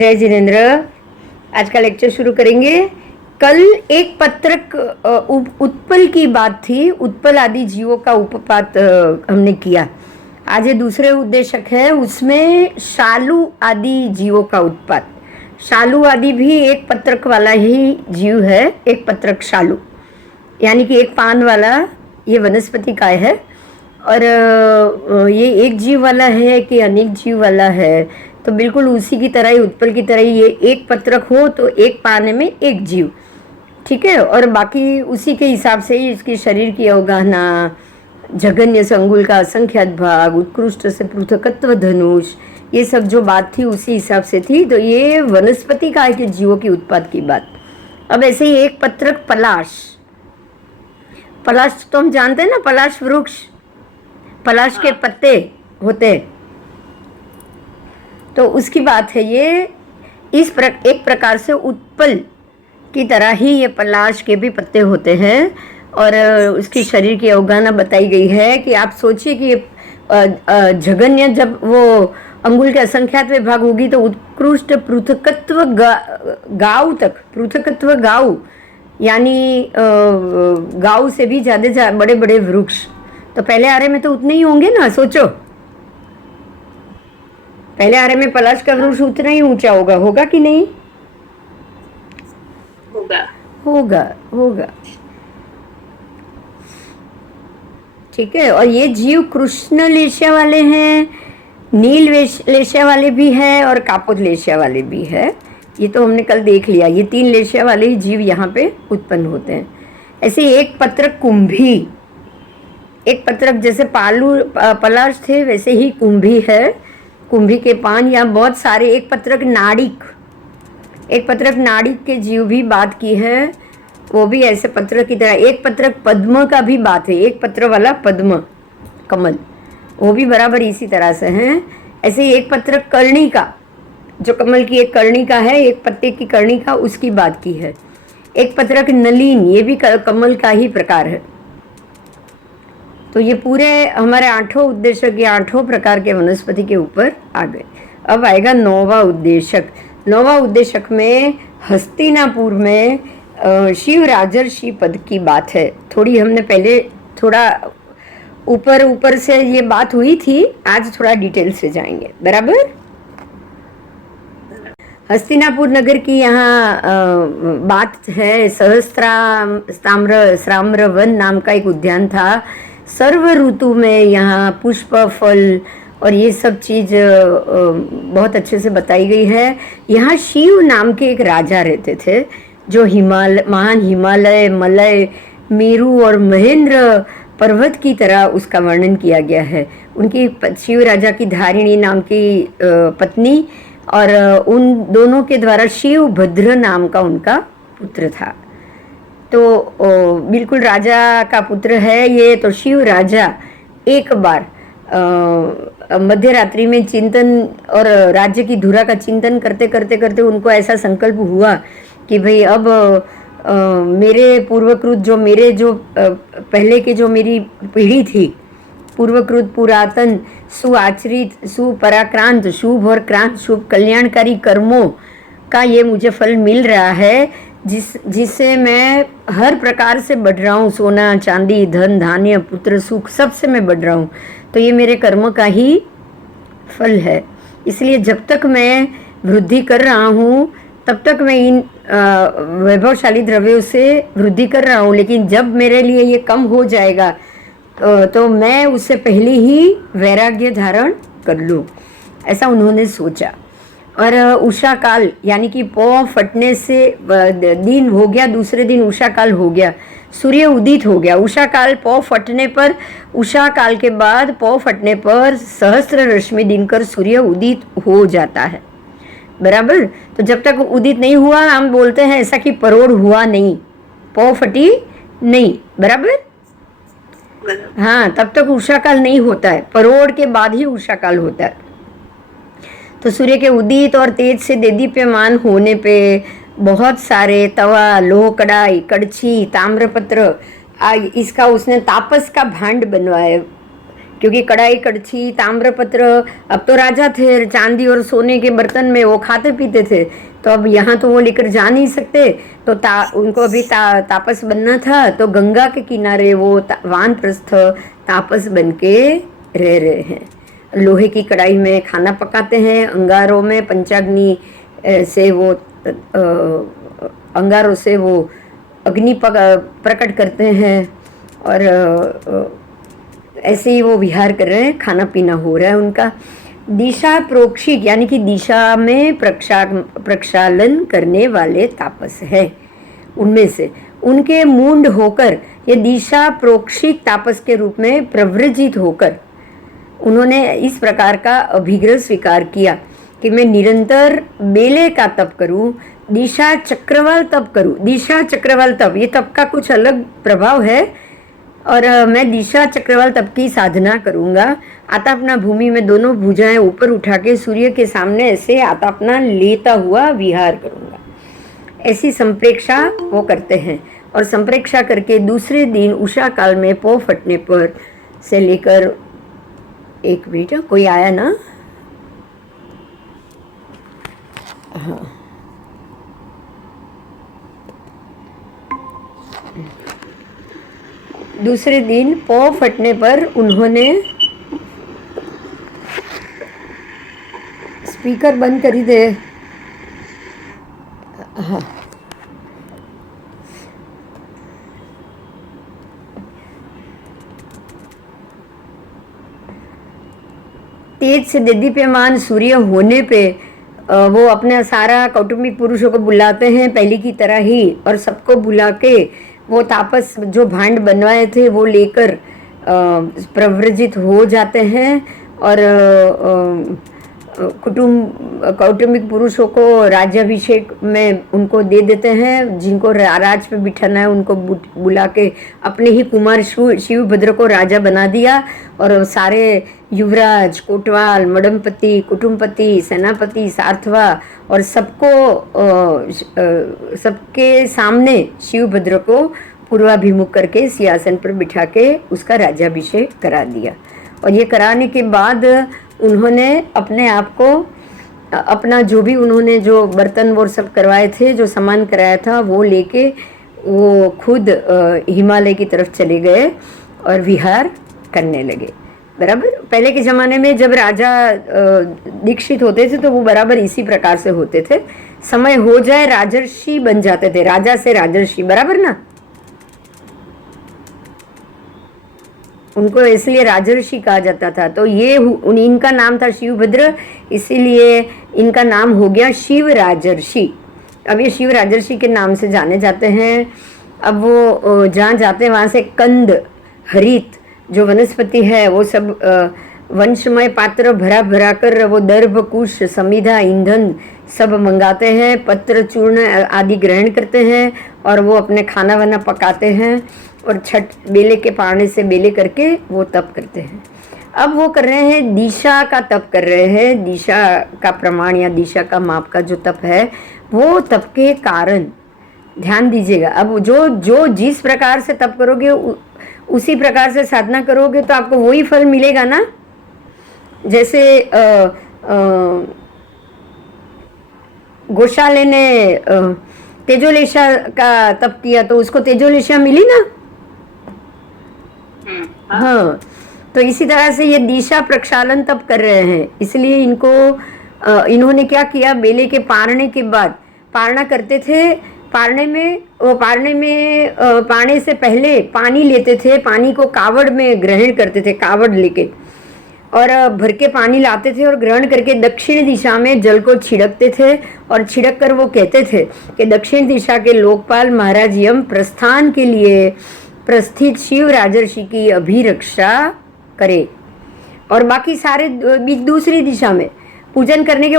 जय जिनेन्द्र। आज का लेक्चर शुरू करेंगे। कल एक पत्रक उत्पल की बात थी, उत्पल आदि जीवों का उपपात हमने किया। आज ये दूसरे उद्देशक है, उसमें शालू आदि जीवों का उत्पात। शालू आदि भी एक पत्रक वाला ही जीव है, एक पत्रक शालू, यानी कि एक पान वाला ये वनस्पति काय है। और ये एक जीव वाला है कि अनेक जीव वाला है, तो बिल्कुल उसी की तरह ही, उत्पल की तरह ही ये एक पत्रक हो तो एक पाने में एक जीव, ठीक है। और बाकी उसी के हिसाब से ही इसकी शरीर की अवगाहना, जघन्य से अंगुल का असंख्यात भाग, उत्कृष्ट से पृथकत्व धनुष, ये सब जो बात थी उसी हिसाब से थी। तो ये वनस्पति काय के जीवों की उत्पाद की बात। अब ऐसे ही एक पत्रक पलाश, पलाश तो हम जानते हैं ना, पलाश वृक्ष, पलाश के पत्ते होते हैं, तो उसकी बात है। ये एक प्रकार से उत्पल की तरह ही ये पलाश के भी पत्ते होते हैं। और उसकी शरीर की अवगाहना बताई गई है कि आप सोचिए कि जघन्य जब वो अंगुल के असंख्यात भाग होगी तो उत्कृष्ट पृथकत्व गाव तक, पृथकत्व गाव यानी गाव से भी ज़्यादा बड़े बड़े वृक्ष, तो पहले आरे में तो उतने ही होंगे ना। सोचो, पहले आरे में पलाश का वृक्ष उतना ही ऊंचा होगा कि नहीं? होगा। ठीक है। और ये जीव कृष्ण लेशिया वाले हैं, नील लेशिया वाले भी है और कापोद लेशिया वाले भी है। ये तो हमने कल देख लिया। ये 3 लेशिया वाले ही जीव यहाँ पे उत्पन्न होते हैं। ऐसे एक पत्रक कुंभी, एक पत्रक जैसे पलाश थे वैसे ही कुंभी है। कुंभी के पान या बहुत सारे, एक पत्रक नाड़िक, एक पत्रक नाड़िक के जीव भी बात की है, वो भी ऐसे पत्र की तरह। एक पत्रक पद्म का भी बात है, एक पत्र वाला पद्म कमल, वो भी बराबर इसी तरह से हैं। ऐसे ही एक पत्रक कर्णिका, जो कमल की एक कर्णिका है, एक पत्ते की कर्णिका, उसकी बात की है। एक पत्रक नलीन, ये भी कमल का ही प्रकार है। तो ये पूरे हमारे 8 उद्देशक, ये 8 प्रकार के वनस्पति के ऊपर आ गए। अब आएगा 9वां उद्देशक। 9वां उद्देशक में हस्तिनापुर में शिव राजर्षि पद की बात है। थोड़ी हमने पहले थोड़ा ऊपर से ये बात हुई थी, आज थोड़ा डिटेल से जाएंगे, बराबर। हस्तिनापुर नगर की यहाँ बात है। सहस्त्राम्र वन नाम का एक उद्यान था। सर्व ऋतु में यहाँ पुष्प, फल और ये सब चीज़ बहुत अच्छे से बताई गई है। यहाँ शिव नाम के एक राजा रहते थे, जो महान हिमालय, मलय, मेरू और महेंद्र पर्वत की तरह उसका वर्णन किया गया है। उनकी शिव राजा की धारिणी नाम की पत्नी, और उन दोनों के द्वारा शिव भद्र नाम का उनका पुत्र था। तो बिल्कुल राजा का पुत्र है ये। तो शिव राजा एक बार मध्य रात्रि में चिंतन और राज्य की धुरा का चिंतन करते करते उनको ऐसा संकल्प हुआ कि भाई अब मेरे पूर्वकृत जो पहले के जो मेरी पीढ़ी थी, पूर्वकृत पुरातन सुआचरित सुपराक्रांत शुभ और क्रांत शुभ कल्याणकारी कर्मों का ये मुझे फल मिल रहा है, जिससे मैं हर प्रकार से बढ़ रहा हूँ, सोना चांदी धन धान्य पुत्र सुख सबसे मैं बढ़ रहा हूँ। तो ये मेरे कर्म का ही फल है। इसलिए जब तक मैं वृद्धि कर रहा हूँ तब तक मैं इन वैभवशाली द्रव्यों से वृद्धि कर रहा हूँ, लेकिन जब मेरे लिए ये कम हो जाएगा तो मैं उससे पहले ही वैराग्य धारण कर लूँ, ऐसा उन्होंने सोचा। और उषा काल यानी कि पौ फटने से दिन हो गया, दूसरे दिन उषा काल हो गया, सूर्य उदित हो गया। उषा काल पौ फटने पर, उषा काल के बाद पौ फटने पर सहस्त्र रश्मि दिनकर सूर्य उदित हो जाता है, बराबर। तो जब तक उदित नहीं हुआ हम बोलते हैं ऐसा कि परोढ़ हुआ नहीं, पौ फटी नहीं, बराबर। हाँ, तब तक उषा काल नहीं होता है, परोढ़ के बाद ही उषा काल होता है। तो सूर्य के उदित और तेज से देदीप्यमान होने पे बहुत सारे तवा, लोह कढ़ाई, कड़छी, ताम्रपत्र, इसका उसने तापस का भांड बनवाया। क्योंकि कढ़ाई कड़छी ताम्रपत्र, अब तो राजा थे, चांदी और सोने के बर्तन में वो खाते पीते थे, तो अब यहाँ तो वो लेकर जा नहीं सकते, तो उनको अभी तापस बनना था, तो गंगा के किनारे वो वानप्रस्थ तापस बन के रह रहे हैं। लोहे की कढ़ाई में खाना पकाते हैं, अंगारों में पंचाग्नि से वो अंगारों से वो अग्नि प्रकट करते हैं, और ऐसे ही वो विहार कर रहे हैं, खाना पीना हो रहा है उनका। दिशा प्रोक्षिक यानी कि दिशा में प्रक्षालन करने वाले तापस है, उनमें से उनके मूंड होकर ये दिशा प्रोक्षिक तापस के रूप में प्रव्रजित होकर उन्होंने इस प्रकार का अभिग्रह स्वीकार किया कि मैं निरंतर बेले का तप करूं, दिशा चक्रवाल तप करूं। दिशा चक्रवाल तप, ये तप का कुछ अलग प्रभाव है, और मैं दिशा चक्रवाल तप की साधना करूंगा। आता अपना भूमि में दोनों भुजाएं ऊपर उठा के सूर्य के सामने ऐसे आता अपना लेता हुआ विहार करूंगा। ऐसी संप्रेक्षा वो करते हैं, और संप्रेक्षा करके दूसरे दिन उषा काल में पौ फटने पर से लेकर, एक मिनट कोई आया ना, हाँ, दूसरे दिन पौ फटने पर उन्होंने स्पीकर बंद करी दे, हाँ, तेज से देदीप्यमान सूर्य होने पे वो अपने सारा कौटुंबिक पुरुषों को बुलाते हैं पहले की तरह ही, और सबको बुला के वो तापस जो भांड बनवाए थे वो लेकर प्रव्रजित हो जाते हैं, और कौटुंबिक पुरुषों को राज्याभिषेक में उनको दे देते हैं, जिनको राज पे बिठाना है उनको बुला के अपने ही कुमार शिवभद्र को राजा बना दिया, और सारे युवराज, कोटवाल, मडमपति, कुटुम्बपति, सेनापति, सार्थवा और सबके सामने शिवभद्र को पूर्वाभिमुख करके सिंहासन पर बिठा के उसका राज्याभिषेक करा दिया। और ये कराने के बाद उन्होंने अपने आप को, अपना जो भी उन्होंने जो बर्तन वो सब करवाए थे, जो सामान कराया था, वो लेके वो खुद हिमालय की तरफ चले गए और विहार करने लगे। बराबर पहले के ज़माने में जब राजा दीक्षित होते थे तो वो बराबर इसी प्रकार से होते थे, समय हो जाए राजर्षि बन जाते थे, राजा से राजर्षि, बराबर ना, उनको इसलिए राजर्षि कहा जाता था। तो ये इनका नाम था शिवभद्र, इसीलिए इनका नाम हो गया शिव राजर्षि। अब ये शिव राजर्षि के नाम से जाने जाते हैं। अब वो जहाँ जाते हैं वहाँ से कंद, हरित जो वनस्पति है वो सब वंशमय पात्र भरा भरा कर वो दर्भ, कुश, समिधा, ईंधन सब मंगाते हैं, पत्र चूर्ण आदि ग्रहण करते हैं, और वो अपने खाना वाना पकाते हैं, और छठ बेले के पानी से बेले करके वो तप करते हैं। अब वो कर रहे हैं दिशा का तप कर रहे हैं। दिशा का प्रमाण या दिशा का माप का जो तप है, वो तप के कारण ध्यान दीजिएगा, अब जो जिस प्रकार से तप करोगे उसी प्रकार से साधना करोगे तो आपको वही फल मिलेगा ना। जैसे गोशाले ने तेजोलेशा का तप किया तो उसको तेजोलेशा मिली ना। हाँ, तो इसी तरह से ये दिशा प्रक्षालन तप कर रहे हैं, इसलिए इन्होंने क्या किया, बेले के पारने के बाद, पारना करते थे, पारने से पहले पानी लेते थे, पानी को कावड़ में ग्रहण करते थे, कावड़ लेके, और भर के पानी लाते थे और ग्रहण करके दक्षिण दिशा में जल को छिड़कते थे, और छिड़क कर वो कहते थे कि दक्षिण दिशा के लोकपाल महाराज यम प्रस्थान के लिए प्रस्थित शिव राजर्षि की अभिरक्षा करे, और बाकी सारे दूसरी दिशा में पूजन करने के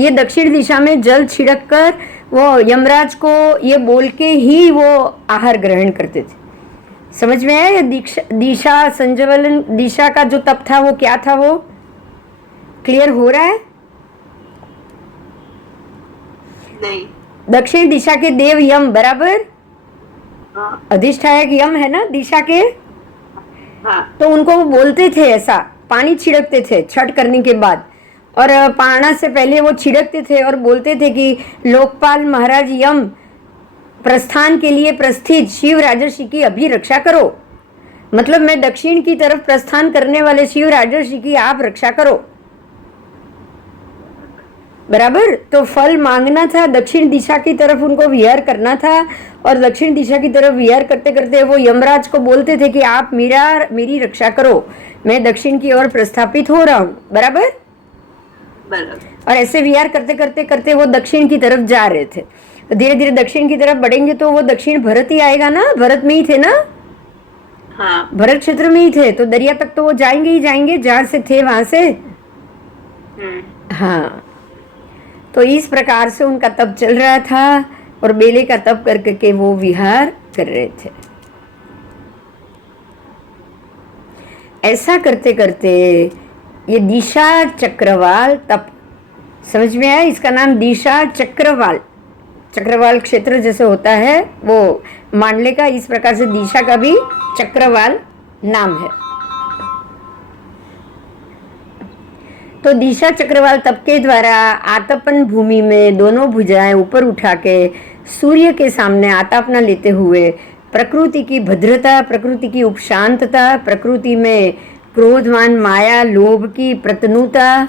ये दक्षिण दिशा में जल छिड़क कर वो यमराज को ये बोल के ही वो आहार ग्रहण करते थे। समझ में आया? ये दिशा संजवलन दिशा का जो तप था वो क्या था, वो क्लियर हो रहा है? नहीं। दक्षिण दिशा के देव यम, बराबर, अधिष्ठायक यम है ना दिशा के, हाँ तो उनको वो बोलते थे ऐसा, पानी छिड़कते थे छठ करने के बाद, और पारना से पहले वो छिड़कते थे और बोलते थे कि लोकपाल महाराज यम प्रस्थान के लिए प्रस्थित शिव राजर्षि की अभी रक्षा करो। मतलब मैं दक्षिण की तरफ प्रस्थान करने वाले शिव राजर्षि की आप रक्षा करो। बराबर। तो फल मांगना था, दक्षिण दिशा की तरफ उनको विहार करना था, और दक्षिण दिशा की तरफ विहार करते करते वो यमराज को बोलते थे कि आप मेरी रक्षा करो, मैं दक्षिण की ओर प्रस्थापित हो रहा हूँ। बराबर। और ऐसे विहार करते करते करते वो दक्षिण की तरफ जा रहे थे। तो धीरे धीरे दक्षिण की तरफ बढ़ेंगे तो वो दक्षिण भरत ही आएगा ना, भरत में ही थे ना। हाँ भरत क्षेत्र में ही थे, तो दरिया तक तो वो जाएंगे ही जाएंगे जहां से थे वहां से। हाँ, तो इस प्रकार से उनका तप चल रहा था, और बेले का तप करके वो विहार कर रहे थे। ऐसा करते करते ये दिशा चक्रवाल तप, समझ में आया? इसका नाम दिशा चक्रवाल, चक्रवाल क्षेत्र जैसे होता है वो मांडले का, इस प्रकार से दिशा का भी चक्रवाल नाम है। तो दिशा चक्रवाल तप के द्वारा आतपन भूमि में दोनों भुजाएं ऊपर उठा के सूर्य के सामने आतापना लेते हुए प्रकृति की भद्रता, प्रकृति की उपशांतता, प्रकृति में क्रोधमान माया लोभ की प्रतनुता,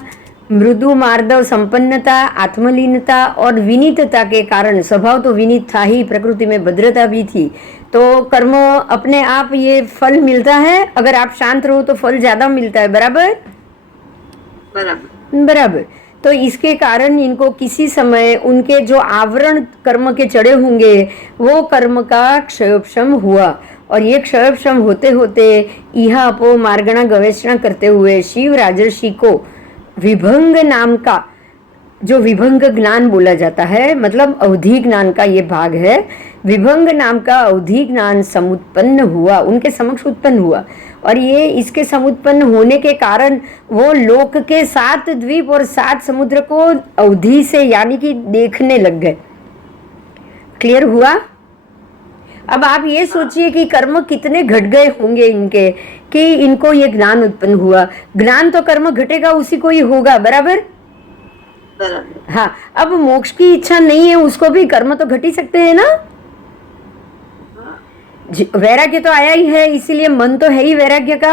मृदु मार्दव संपन्नता, आत्मलीनता और विनीतता के कारण, स्वभाव तो विनीत था ही, प्रकृति में भद्रता भी थी, तो कर्म अपने आप ये फल मिलता है। अगर आप शांत रहो तो फल ज्यादा मिलता है। बराबर बराबर। तो इसके कारण इनको किसी समय उनके जो आवरण कर्म के चढ़े होंगे वो कर्म का क्षयोपशम हुआ, और ये क्षयोपशम होते होते यह अपो मार्गणा गवेषणा करते हुए शिव राजर्षि को विभंग नाम का, जो विभंग ज्ञान बोला जाता है, मतलब अवधि ज्ञान का ये भाग है, विभंग नाम का अवधि ज्ञान समुत्पन्न हुआ, उनके समक्ष उत्पन्न हुआ। और ये इसके समुत्पन्न होने के कारण वो लोक के 7 द्वीप और 7 समुद्र को अवधि से यानी कि देखने लग गए। क्लियर हुआ? अब आप ये सोचिए कि कर्म कितने घट गए होंगे इनके, कि इनको ये ज्ञान उत्पन्न हुआ। ज्ञान तो कर्म घटेगा उसी को ही होगा। बराबर। हाँ, अब मोक्ष की इच्छा नहीं है उसको भी कर्म तो घट ही सकते हैं ना। वैराग्य तो आया ही है, इसीलिए मन तो है ही वैराग्य का।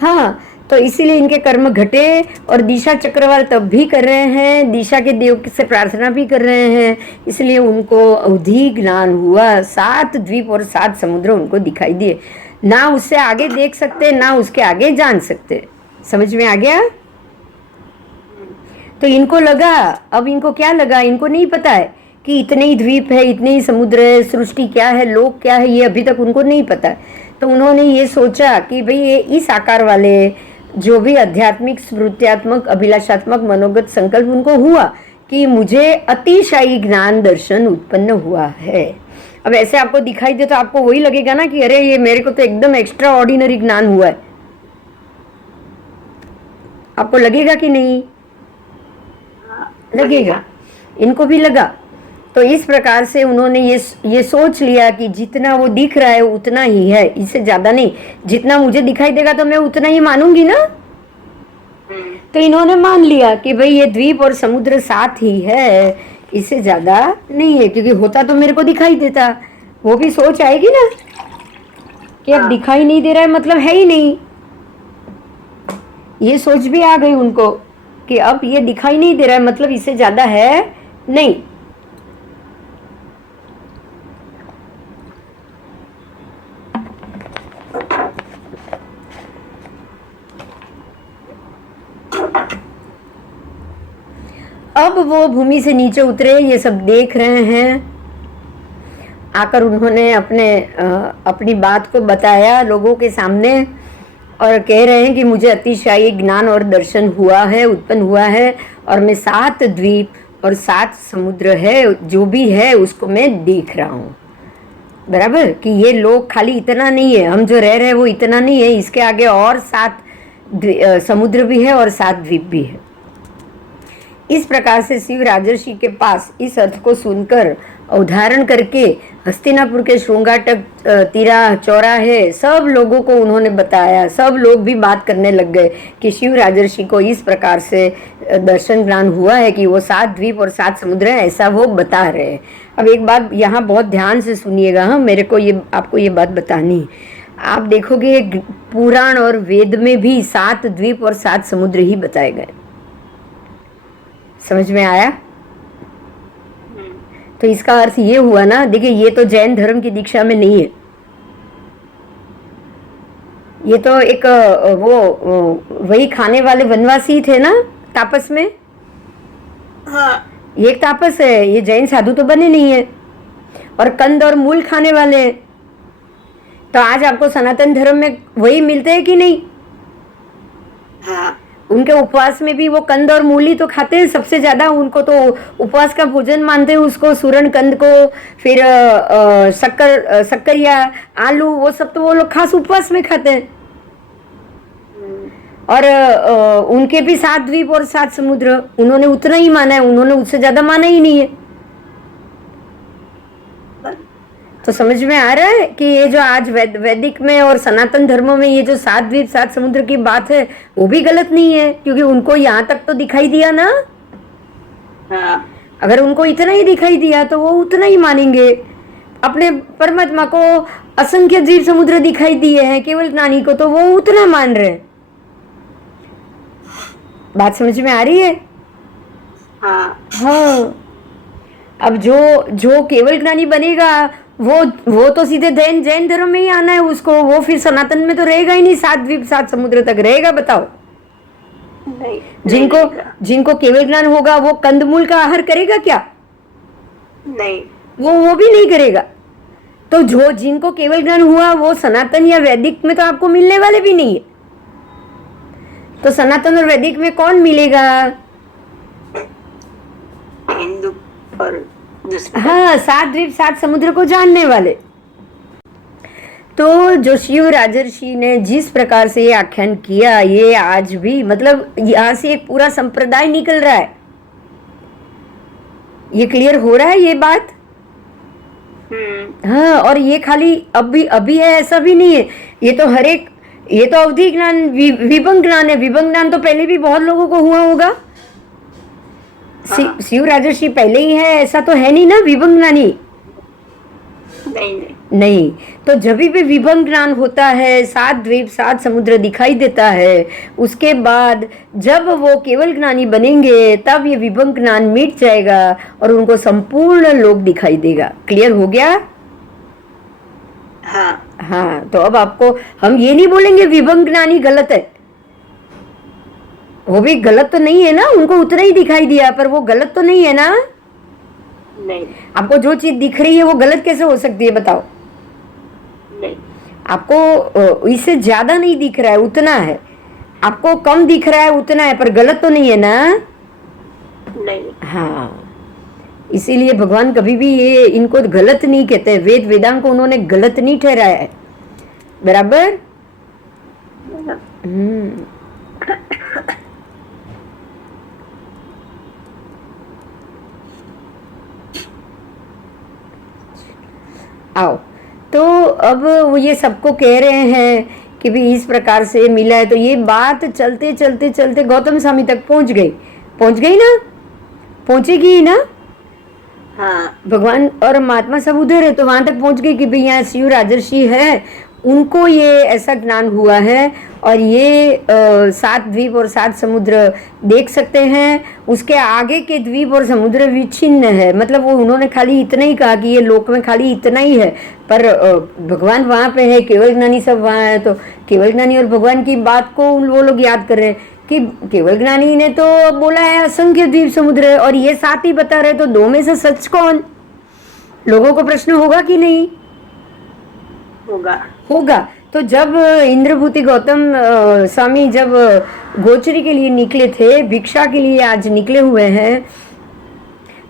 हाँ, तो इसीलिए इनके कर्म घटे, और दिशा चक्रवाल तब भी कर रहे हैं, दिशा के देव से प्रार्थना भी कर रहे हैं, इसलिए उनको अवधि ज्ञान हुआ। 7 द्वीप और 7 समुद्र उनको दिखाई दिए, ना उससे आगे देख सकते ना उसके आगे जान सकते। समझ में आ गया? तो इनको लगा, अब इनको क्या लगा, इनको नहीं पता है कि इतने ही द्वीप है, इतने ही समुद्र है, सृष्टि क्या है, लोक क्या है, ये अभी तक उनको नहीं पता है। तो उन्होंने ये सोचा कि भाई ये इस आकार वाले जो भी आध्यात्मिक स्मृत्यात्मक अभिलाषात्मक मनोगत संकल्प उनको हुआ कि मुझे अतिशायी ज्ञान दर्शन उत्पन्न हुआ है। अब ऐसे आपको दिखाई दे तो आपको वही लगेगा ना कि अरे ये मेरे को तो एकदम एक्स्ट्रा ऑर्डिनरी ज्ञान हुआ है। आपको लगेगा कि नहीं? लगेगा। इनको भी लगा। तो इस प्रकार से उन्होंने ये सोच लिया कि जितना वो दिख रहा है उतना ही है, इससे ज्यादा नहीं। जितना मुझे दिखाई देगा तो मैं उतना ही मानूंगी ना। तो इन्होंने मान लिया कि भाई ये द्वीप और समुद्र साथ ही है, इससे ज्यादा नहीं है, क्योंकि होता तो मेरे को दिखाई देता। वो भी सोच आएगी ना कि अब दिखाई नहीं दे रहा है मतलब है ही नहीं। ये सोच भी आ गई उनको कि अब ये दिखाई नहीं दे रहा है मतलब इससे ज्यादा है नहीं। अब वो भूमि से नीचे उतरे, ये सब देख रहे हैं। आकर उन्होंने अपनी बात को बताया लोगों के सामने, और कह रहे हैं कि मुझे अतिशायी ज्ञान और दर्शन हुआ है, उत्पन्न हुआ है, और मैं 7 द्वीप और 7 समुद्र है जो भी है उसको मैं देख रहा हूँ। बराबर, कि ये लोग खाली इतना नहीं है, हम जो रह रहे हैं वो इतना नहीं है, इसके आगे और 7 समुद्र भी है और 7 द्वीप भी है। इस प्रकार से शिव राजर्षि के पास इस अर्थ को सुनकर उदाहरण करके हस्तिनापुर के श्रृंगाटक तीरा चौराहे सब लोगों को उन्होंने बताया। सब लोग भी बात करने लग गए कि शिव राजर्षि को इस प्रकार से दर्शन ज्ञान हुआ है कि वो 7 द्वीप और 7 समुद्र है, ऐसा वो बता रहे हैं। अब एक बात यहाँ बहुत ध्यान से सुनिएगा, हाँ, मेरे को ये आपको ये बात बतानी। आप देखोगे पुराण और वेद में भी 7 द्वीप और 7 समुद्र ही बताए गए। समझ में आया? तो इसका अर्थ ये हुआ ना, देखिए ये तो जैन धर्म की दीक्षा में नहीं है, ये तो एक वो वही खाने वाले वनवासी थे ना तापस में। हाँ, ये एक तापस है, ये जैन साधु तो बने नहीं है, और कंद और मूल खाने वाले हैं। तो आज आपको सनातन धर्म में वही मिलते हैं कि नहीं? हाँ, उनके उपवास में भी वो कंद और मूल ही तो खाते हैं सबसे ज्यादा। उनको तो उपवास का भोजन मानते हैं उसको, सूरन कंद को, फिर शक्कर या आलू, वो सब तो वो लोग खास उपवास में खाते हैं। और उनके भी 7 द्वीप और 7 समुद्र, उन्होंने उतना ही माना है, उन्होंने उससे ज्यादा माना ही नहीं है। तो समझ में आ रहा है कि ये जो आज वैदिक में और सनातन धर्मों में ये जो 7 द्वीप 7 समुद्र की बात है वो भी गलत नहीं है, क्योंकि उनको यहाँ तक तो दिखाई दिया ना। हाँ, अगर उनको इतना ही दिखाई दिया तो वो उतना ही मानेंगे। अपने परमात्मा को असंख्य द्वीप समुद्र दिखाई दिए हैं, केवल ज्ञानी को तो वो उतना मान रहे हैं। बात समझ में आ रही है? हाँ, हाँ। अब जो केवल ज्ञानी बनेगा वो तो सीधे जैन धर्म में ही आना है उसको, वो फिर सनातन में तो रहेगा ही नहीं, 7 द्वीप 7 समुद्र तक रहेगा। बताओ, नहीं, जिनको केवल ज्ञान होगा वो कंदमूल का आहार करेगा क्या? नहीं, वो भी नहीं करेगा। तो जिनको केवल ज्ञान हुआ वो सनातन या वैदिक में तो आपको मिलने वाले भी नहीं है। तो सनातन और वैदिक में कौन मिलेगा? हिंदू और दूसरे। हाँ, 7 द्वीप 7 समुद्र को जानने वाले। तो जो शिव राजर्षि ने जिस प्रकार से ये आख्यान किया, ये आज भी मतलब यहाँ से एक पूरा संप्रदाय निकल रहा है। ये क्लियर हो रहा है ये बात? हाँ, और ये खाली अभी है ऐसा भी नहीं है, ये तो ये तो अवधि ज्ञान, विभंग ज्ञान है। विभंग ज्ञान तो पहले भी बहुत लोगों को हुआ होगा। शिव राजर्षि पहले ही है ऐसा तो है नहीं ना विभंग ज्ञानी? नहीं। तो जब भी विभंग ज्ञान होता है, 7 द्वीप 7 समुद्र दिखाई देता है, उसके बाद जब वो केवल ज्ञानी बनेंगे तब ये विभंग ज्ञान मिट जाएगा और उनको संपूर्ण लोक दिखाई देगा। क्लियर हो गया? हाँ। तो अब आपको हम ये नहीं बोलेंगे विभंग ज्ञानी गलत है, वो भी गलत तो नहीं है ना, उनको उतना ही दिखाई दिया, पर वो गलत तो नहीं है ना। नहीं, आपको जो चीज दिख रही है वो गलत कैसे हो सकती है बताओ? नहीं, आपको इससे ज्यादा नहीं दिख रहा है, उतना है। आपको कम दिख रहा है, उतना है, पर गलत तो नहीं है ना। नहीं। हाँ, इसीलिए भगवान कभी भी ये इनको गलत नहीं कहते। वेदांग को उन्होंने गलत नहीं ठहराया है। बराबर? आओ, तो अब वो ये सबको कह रहे हैं कि भी इस प्रकार से मिला है। तो ये बात चलते चलते चलते गौतम स्वामी तक पहुंच गई ना, पहुंचेगी ना। हाँ, भगवान और महात्मा सब उधर है, तो वहां तक पहुंच गई कि भाई यहाँ शिव राजर्षि है, उनको ये ऐसा ज्ञान हुआ है और ये 7 द्वीप और 7 समुद्र देख सकते हैं। उसके आगे के द्वीप और समुद्र विच्छिन्न है, मतलब वो उन्होंने खाली इतना ही कहा कि ये लोक में खाली इतना ही है, पर भगवान वहाँ पे है, केवल ज्ञानी सब वहाँ है। तो केवल ज्ञानी और भगवान की बात को वो लोग याद कर रहे हैं कि केवल ज्ञानी ने तो बोला है असंख्य द्वीप समुद्र और ये 7 ही बता रहे, तो 2 में से सच कौन? लोगों को प्रश्न होगा कि नहीं होगा। तो जब इंद्रभूति गौतम स्वामी जब गोचरी के लिए निकले थे, भिक्षा के लिए आज निकले हुए हैं,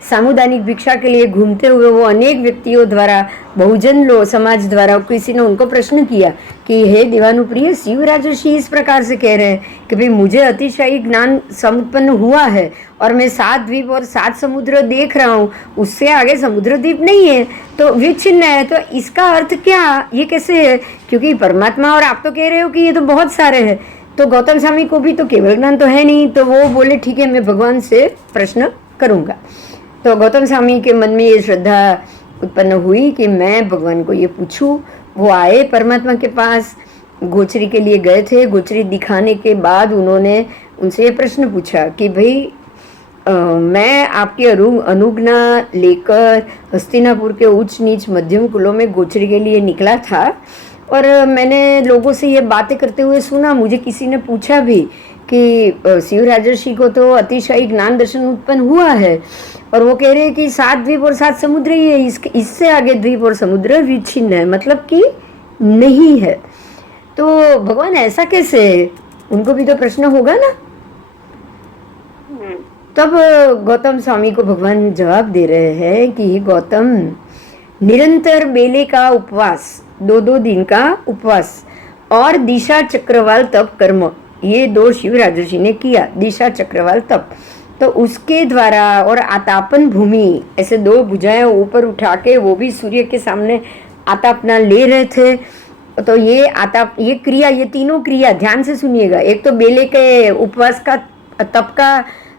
सामुदायिक भिक्षा के लिए घूमते हुए वो अनेक व्यक्तियों द्वारा, बहुजन समाज द्वारा किसी ने उनको प्रश्न किया कि हे दीवानुप्रिय, शिव राजर्षि इस प्रकार से कह रहे हैं कि भाई मुझे अतिशय ज्ञान संपन्न हुआ है और मैं 7 द्वीप और 7 समुद्र देख रहा हूँ, उससे आगे समुद्र द्वीप नहीं है, तो विच्छिन्न है, तो इसका अर्थ क्या, ये कैसे है? क्योंकि परमात्मा और आप तो कह रहे हो कि ये तो बहुत सारे हैं, तो गौतम स्वामी को भी तो केवल ज्ञान तो है नहीं। तो वो बोले ठीक है, मैं भगवान से प्रश्न करूँगा। तो गौतम स्वामी के मन में ये श्रद्धा उत्पन्न हुई कि मैं भगवान को ये पूछूं। वो आए परमात्मा के पास, गोचरी के लिए गए थे। गोचरी दिखाने के बाद उन्होंने उनसे ये प्रश्न पूछा कि भाई मैं आपकी अनुज्ञा लेकर हस्तिनापुर के उच्च नीच मध्यम कुलों में गोचरी के लिए निकला था और मैंने लोगों से ये बातें करते हुए सुना। मुझे किसी ने पूछा भी कि शिव राजर्षि को तो अतिशय ज्ञान दर्शन उत्पन्न हुआ है और वो कह रहे हैं कि 7 द्वीप और 7 समुद्र ही है, इससे आगे द्वीप और समुद्र विच्छिन्न है, मतलब कि नहीं है। तो भगवान ऐसा कैसे है? उनको भी तो प्रश्न होगा ना। तब गौतम स्वामी को भगवान जवाब दे रहे हैं कि गौतम, निरंतर बेले का उपवास, 2-2 दिन का उपवास और दिशा चक्रवाल तप कर्म, ये 2 शिव राजर्षि ने किया। दिशा चक्रवाल तप, तो उसके द्वारा, और आतापन भूमि, ऐसे 2 भुजाएं ऊपर उठा के वो भी सूर्य के सामने आतापना ले रहे थे। तो ये आताप, ये क्रिया, ये तीनों क्रिया ध्यान से सुनिएगा। एक तो बेले के उपवास का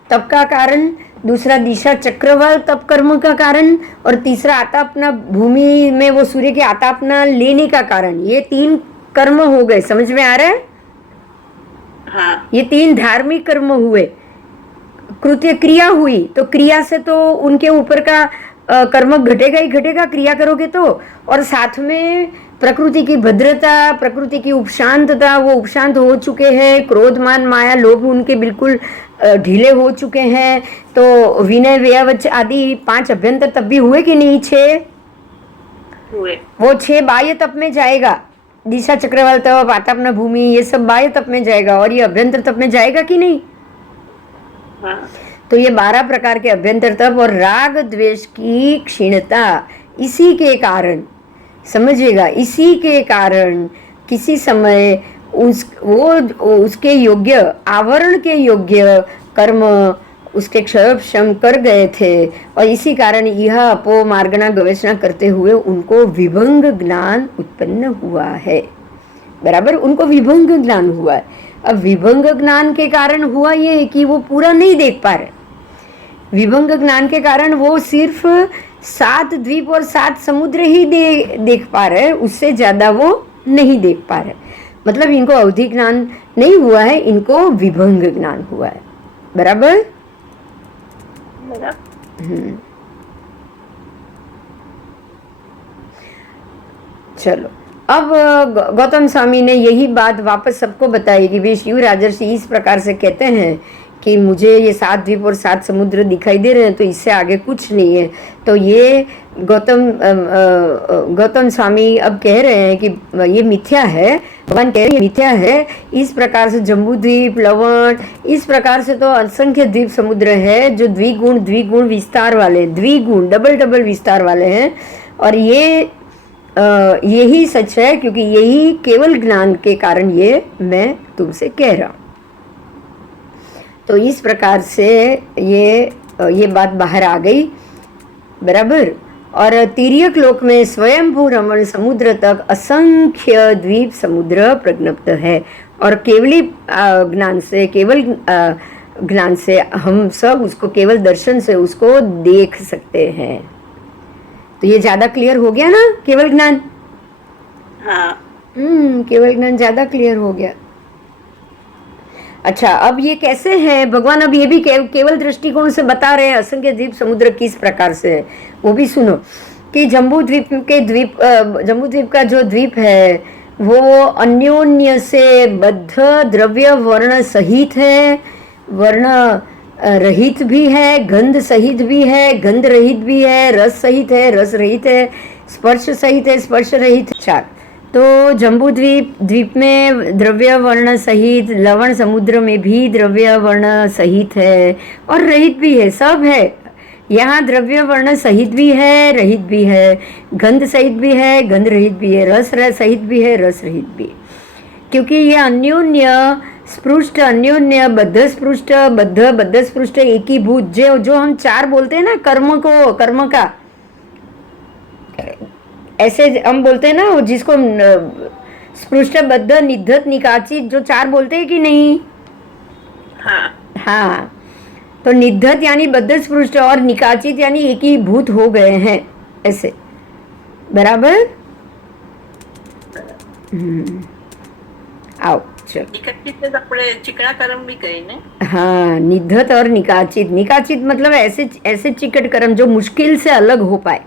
तप का कारण, दूसरा दिशा चक्रवाल तप कर्म का कारण, और तीसरा आतापना भूमि में वो सूर्य के आतापना लेने का कारण। ये 3 कर्म हो गए, समझ में आ रहा है? हाँ। ये 3 धार्मिक कर्म हुए, कृत्य क्रिया हुई। तो क्रिया से तो उनके ऊपर का कर्म घटेगा ही घटेगा, क्रिया करोगे तो। और साथ में प्रकृति की भद्रता, प्रकृति की उपशांतता, वो उपशांत हो चुके हैं। क्रोध, मान, माया, लोभ उनके बिल्कुल ढीले हो चुके हैं। तो विनय, व्यवच आदि 5 अभ्यंतर तप भी हुए कि नहीं? 6 हुए। वो 6 बाह्य तप में जाएगा। दिशा चक्रवाल तप, आतापना भूमि, ये सब बाह्य तप में जाएगा, और ये अभ्यंतर तप में जाएगा कि नहीं? हाँ। तो ये 12 प्रकार के अभ्यंतर तप और राग द्वेष की क्षीणता, इसी के कारण, समझिएगा, इसी के कारण किसी समय उसके योग्य, आवरण के योग्य कर्म उसके क्षयक्षम कर गए थे, और इसी कारण यह अपो मार्गणा गवेषणा करते हुए उनको विभंग ज्ञान उत्पन्न हुआ है। बराबर, उनको विभंग ज्ञान हुआ है। अब विभंग ज्ञान के कारण हुआ ये कि वो पूरा नहीं देख पा रहे। विभंग ज्ञान के कारण वो सिर्फ 7 द्वीप और 7 समुद्र ही देख पा रहे, उससे ज्यादा वो नहीं देख पा रहे। मतलब इनको अवधि ज्ञान नहीं हुआ है, इनको विभंग ज्ञान हुआ है। बराबर? चलो, अब गौतम स्वामी ने यही बात वापस सबको बताई कि वे शिव राजर्षि इस प्रकार से कहते हैं कि मुझे ये 7 द्वीप और 7 समुद्र दिखाई दे रहे हैं, तो इससे आगे कुछ नहीं है। तो ये गौतम स्वामी अब कह रहे हैं कि ये मिथ्या है, भगवान कह रहे हैं मिथ्या है। इस प्रकार से जम्बू द्वीप, लवण, इस प्रकार से तो असंख्य द्वीप समुद्र है जो द्विगुण विस्तार वाले, द्विगुण डबल विस्तार वाले हैं। और ये यही सच है, क्योंकि यही केवल ज्ञान के कारण ये मैं तुमसे कह रहा हूँ। तो इस प्रकार से ये बात बाहर आ गई। बराबर? और तिर्यक लोक में स्वयंभू रमण समुद्र तक असंख्य द्वीप समुद्र प्रज्ञप्त है, और केवल ज्ञान से हम सब उसको केवल दर्शन से उसको देख सकते हैं। तो ये ज्यादा क्लियर हो गया ना, केवल ज्ञान? हाँ। केवल ज्ञान ज्यादा क्लियर हो गया। अच्छा, अब ये कैसे है? भगवान अब ये भी केवल दृष्टिकोण से बता रहे हैं असंख्य द्वीप समुद्र किस प्रकार से है, वो भी सुनो। कि जम्बू द्वीप का जो द्वीप है वो अन्योन्य से बद्ध, द्रव्य वर्ण सहित है, वर्ण रहित भी है, गंध सहित भी है, गंध रहित भी है, रस सहित है, रस रहित है, स्पर्श सहित है, स्पर्श रहित। 4। तो जम्बू द्वीप में द्रव्य वर्ण सहित, लवण समुद्र में भी द्रव्य वर्ण सहित है और रहित भी है, सब है। यहाँ द्रव्य वर्ण सहित भी है, रहित भी है, गंध सहित भी है, गंध रहित भी है, रस सहित भी है, रस रहित भी है। क्योंकि ये अन्योन्य स्पृष्ट, अन्योन्य बद्ध स्पृष्ट, बद्ध स्पृष्ट, एकीभूत, जो हम चार बोलते हैं ना, कर्म का ऐसे हम बोलते हैं ना, वो जिसको स्पृष्ट, बद्ध, निधत, निकाचित, जो चार बोलते हैं कि नहीं? हाँ, तो निधत यानी बद्ध स्पृष्ट और निकाचित यानी एकीभूत हो गए हैं, ऐसे, बराबर? आओ चलो। चिकना कर्म भी कही ने। हाँ, निधत और निकाचित। निकाचित मतलब ऐसे चिकट कर्म जो मुश्किल से अलग हो पाए।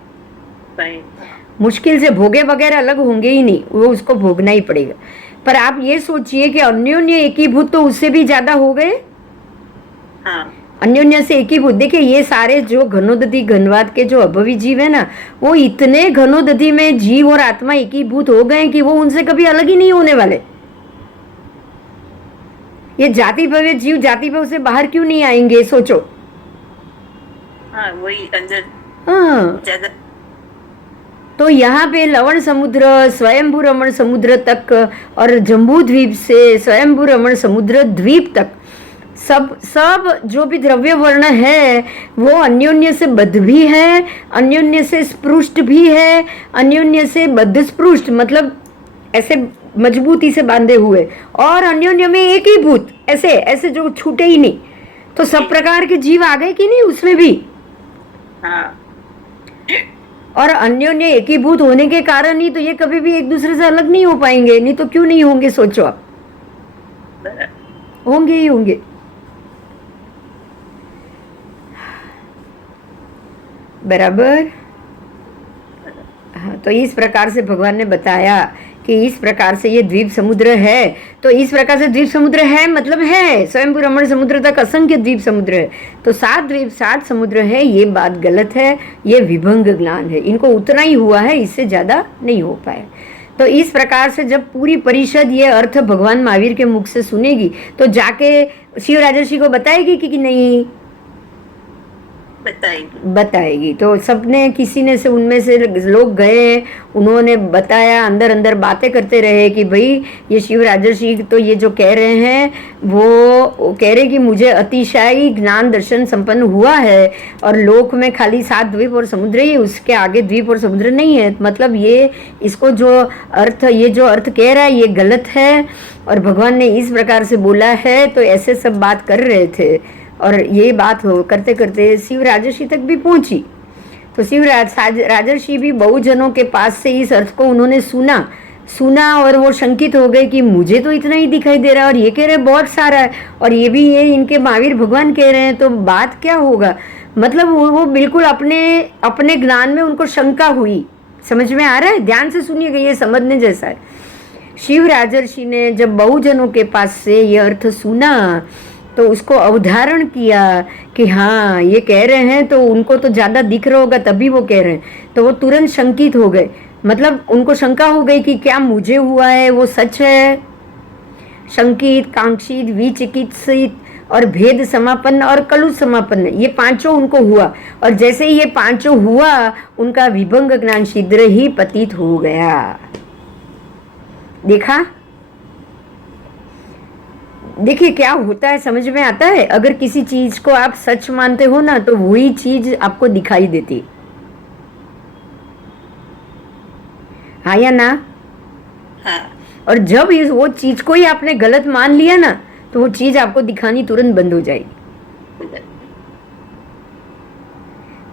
मुश्किल से भोगे वगैरह अलग होंगे ही नहीं, वो उसको भोगना ही पड़ेगा। पर आप ये सोचिए कि अन्योन्य एकीभूत तो उससे भी ज्यादा हो गए। हाँ। अन्योन्य से एकीभूत, देखिए ये सारे जो घनोदधि घनवाद के जो अभवी जीव है ना, वो इतने घनोदधि में जीव और आत्मा एकीभूत हो गए कि वो उनसे कभी अलग ही नहीं होने वाले। ये जाति भव्य जीव जाति भव से बाहर क्यों नहीं आएंगे, सोचो। हाँ, वही अंदर। हाँ, तो यहाँ पे लवण समुद्र, स्वयंभू रमण समुद्र तक और जम्बू द्वीप से स्वयंभू रमण समुद्र द्वीप तक सब जो भी द्रव्य वर्ण है वो अन्योन्य से बद्ध भी है, अन्योन्य से स्पृष्ट भी है, अन्योन्य से बद्ध स्पृष्ट मतलब ऐसे मजबूती से बांधे हुए, और अन्योन्य में एकीभूत, ऐसे जो छूटे ही नहीं। तो सब प्रकार के जीव आ गए कि नहीं उसमें भी? हाँ। और अन्योन्य एकीभूत होने के कारण ही तो ये कभी भी एक दूसरे से अलग नहीं हो पाएंगे, नहीं तो क्यों नहीं होंगे, सोचो आप। होंगे ही होंगे। बराबर? हाँ, तो इस प्रकार से भगवान ने बताया कि इस प्रकार से ये द्वीप समुद्र है। तो इस प्रकार से द्वीप समुद्र है मतलब है, स्वयंभू रमण समुद्र तक असंख्य द्वीप समुद्र है। तो 7 द्वीप 7 समुद्र है, ये बात गलत है, ये विभंग ज्ञान है। इनको उतना ही हुआ है, इससे ज़्यादा नहीं हो पाया। तो इस प्रकार से जब पूरी परिषद ये अर्थ भगवान महावीर के मुख से सुनेगी तो जाके शिव राजर्षि को बताएगी कि नहीं बताएगी। तो सबने किसी ने से उनमें से लोग गए, उन्होंने बताया, अंदर अंदर बातें करते रहे कि भाई ये शिव राजर्षि तो ये जो कह रहे हैं वो कह रहे कि मुझे अतिशय ज्ञान दर्शन संपन्न हुआ है और लोक में खाली 7 द्वीप और समुद्र ही, उसके आगे द्वीप और समुद्र नहीं है। मतलब ये इसको जो अर्थ कह रहा है ये गलत है और भगवान ने इस प्रकार से बोला है। तो ऐसे सब बात कर रहे थे और ये बात करते करते शिव राजर्षि तक भी पहुंची। तो शिव राजर्षि भी बहुजनों के पास से इस अर्थ को उन्होंने सुना और वो शंकित हो गए कि मुझे तो इतना ही दिखाई दे रहा है और ये कह रहे बहुत सारा है और ये भी ये इनके महावीर भगवान कह रहे हैं, तो बात क्या होगा। मतलब वो बिल्कुल अपने ज्ञान में उनको शंका हुई। समझ में आ रहा है? ध्यान से सुनिएगा, ये समझने जैसा है। शिव राजर्षि ने जब बहुजनों के पास से ये अर्थ सुना तो उसको अवधारण किया कि हाँ ये कह रहे हैं, तो उनको तो ज़्यादा दिख रहा होगा तभी वो कह रहे हैं। तो वो तुरंत शंकित हो गए, मतलब उनको शंका हो गई कि क्या मुझे हुआ है वो सच है। शंकित, कांक्षित, विचिकित्सित और भेद समापन्न और कलुष समापन्न, ये पांचों उनको हुआ। और जैसे ही ये पांचों हुआ उनका विभंग ज्ञान शीघ्र ही पतित हो गया। देखा? देखिए क्या होता है, समझ में आता है। अगर किसी चीज को आप सच मानते हो ना तो वही चीज आपको दिखाई देती, हाँ या ना? हाँ। और जब वो चीज को ही आपने गलत मान लिया ना तो वो चीज आपको दिखानी तुरंत बंद हो जाएगी।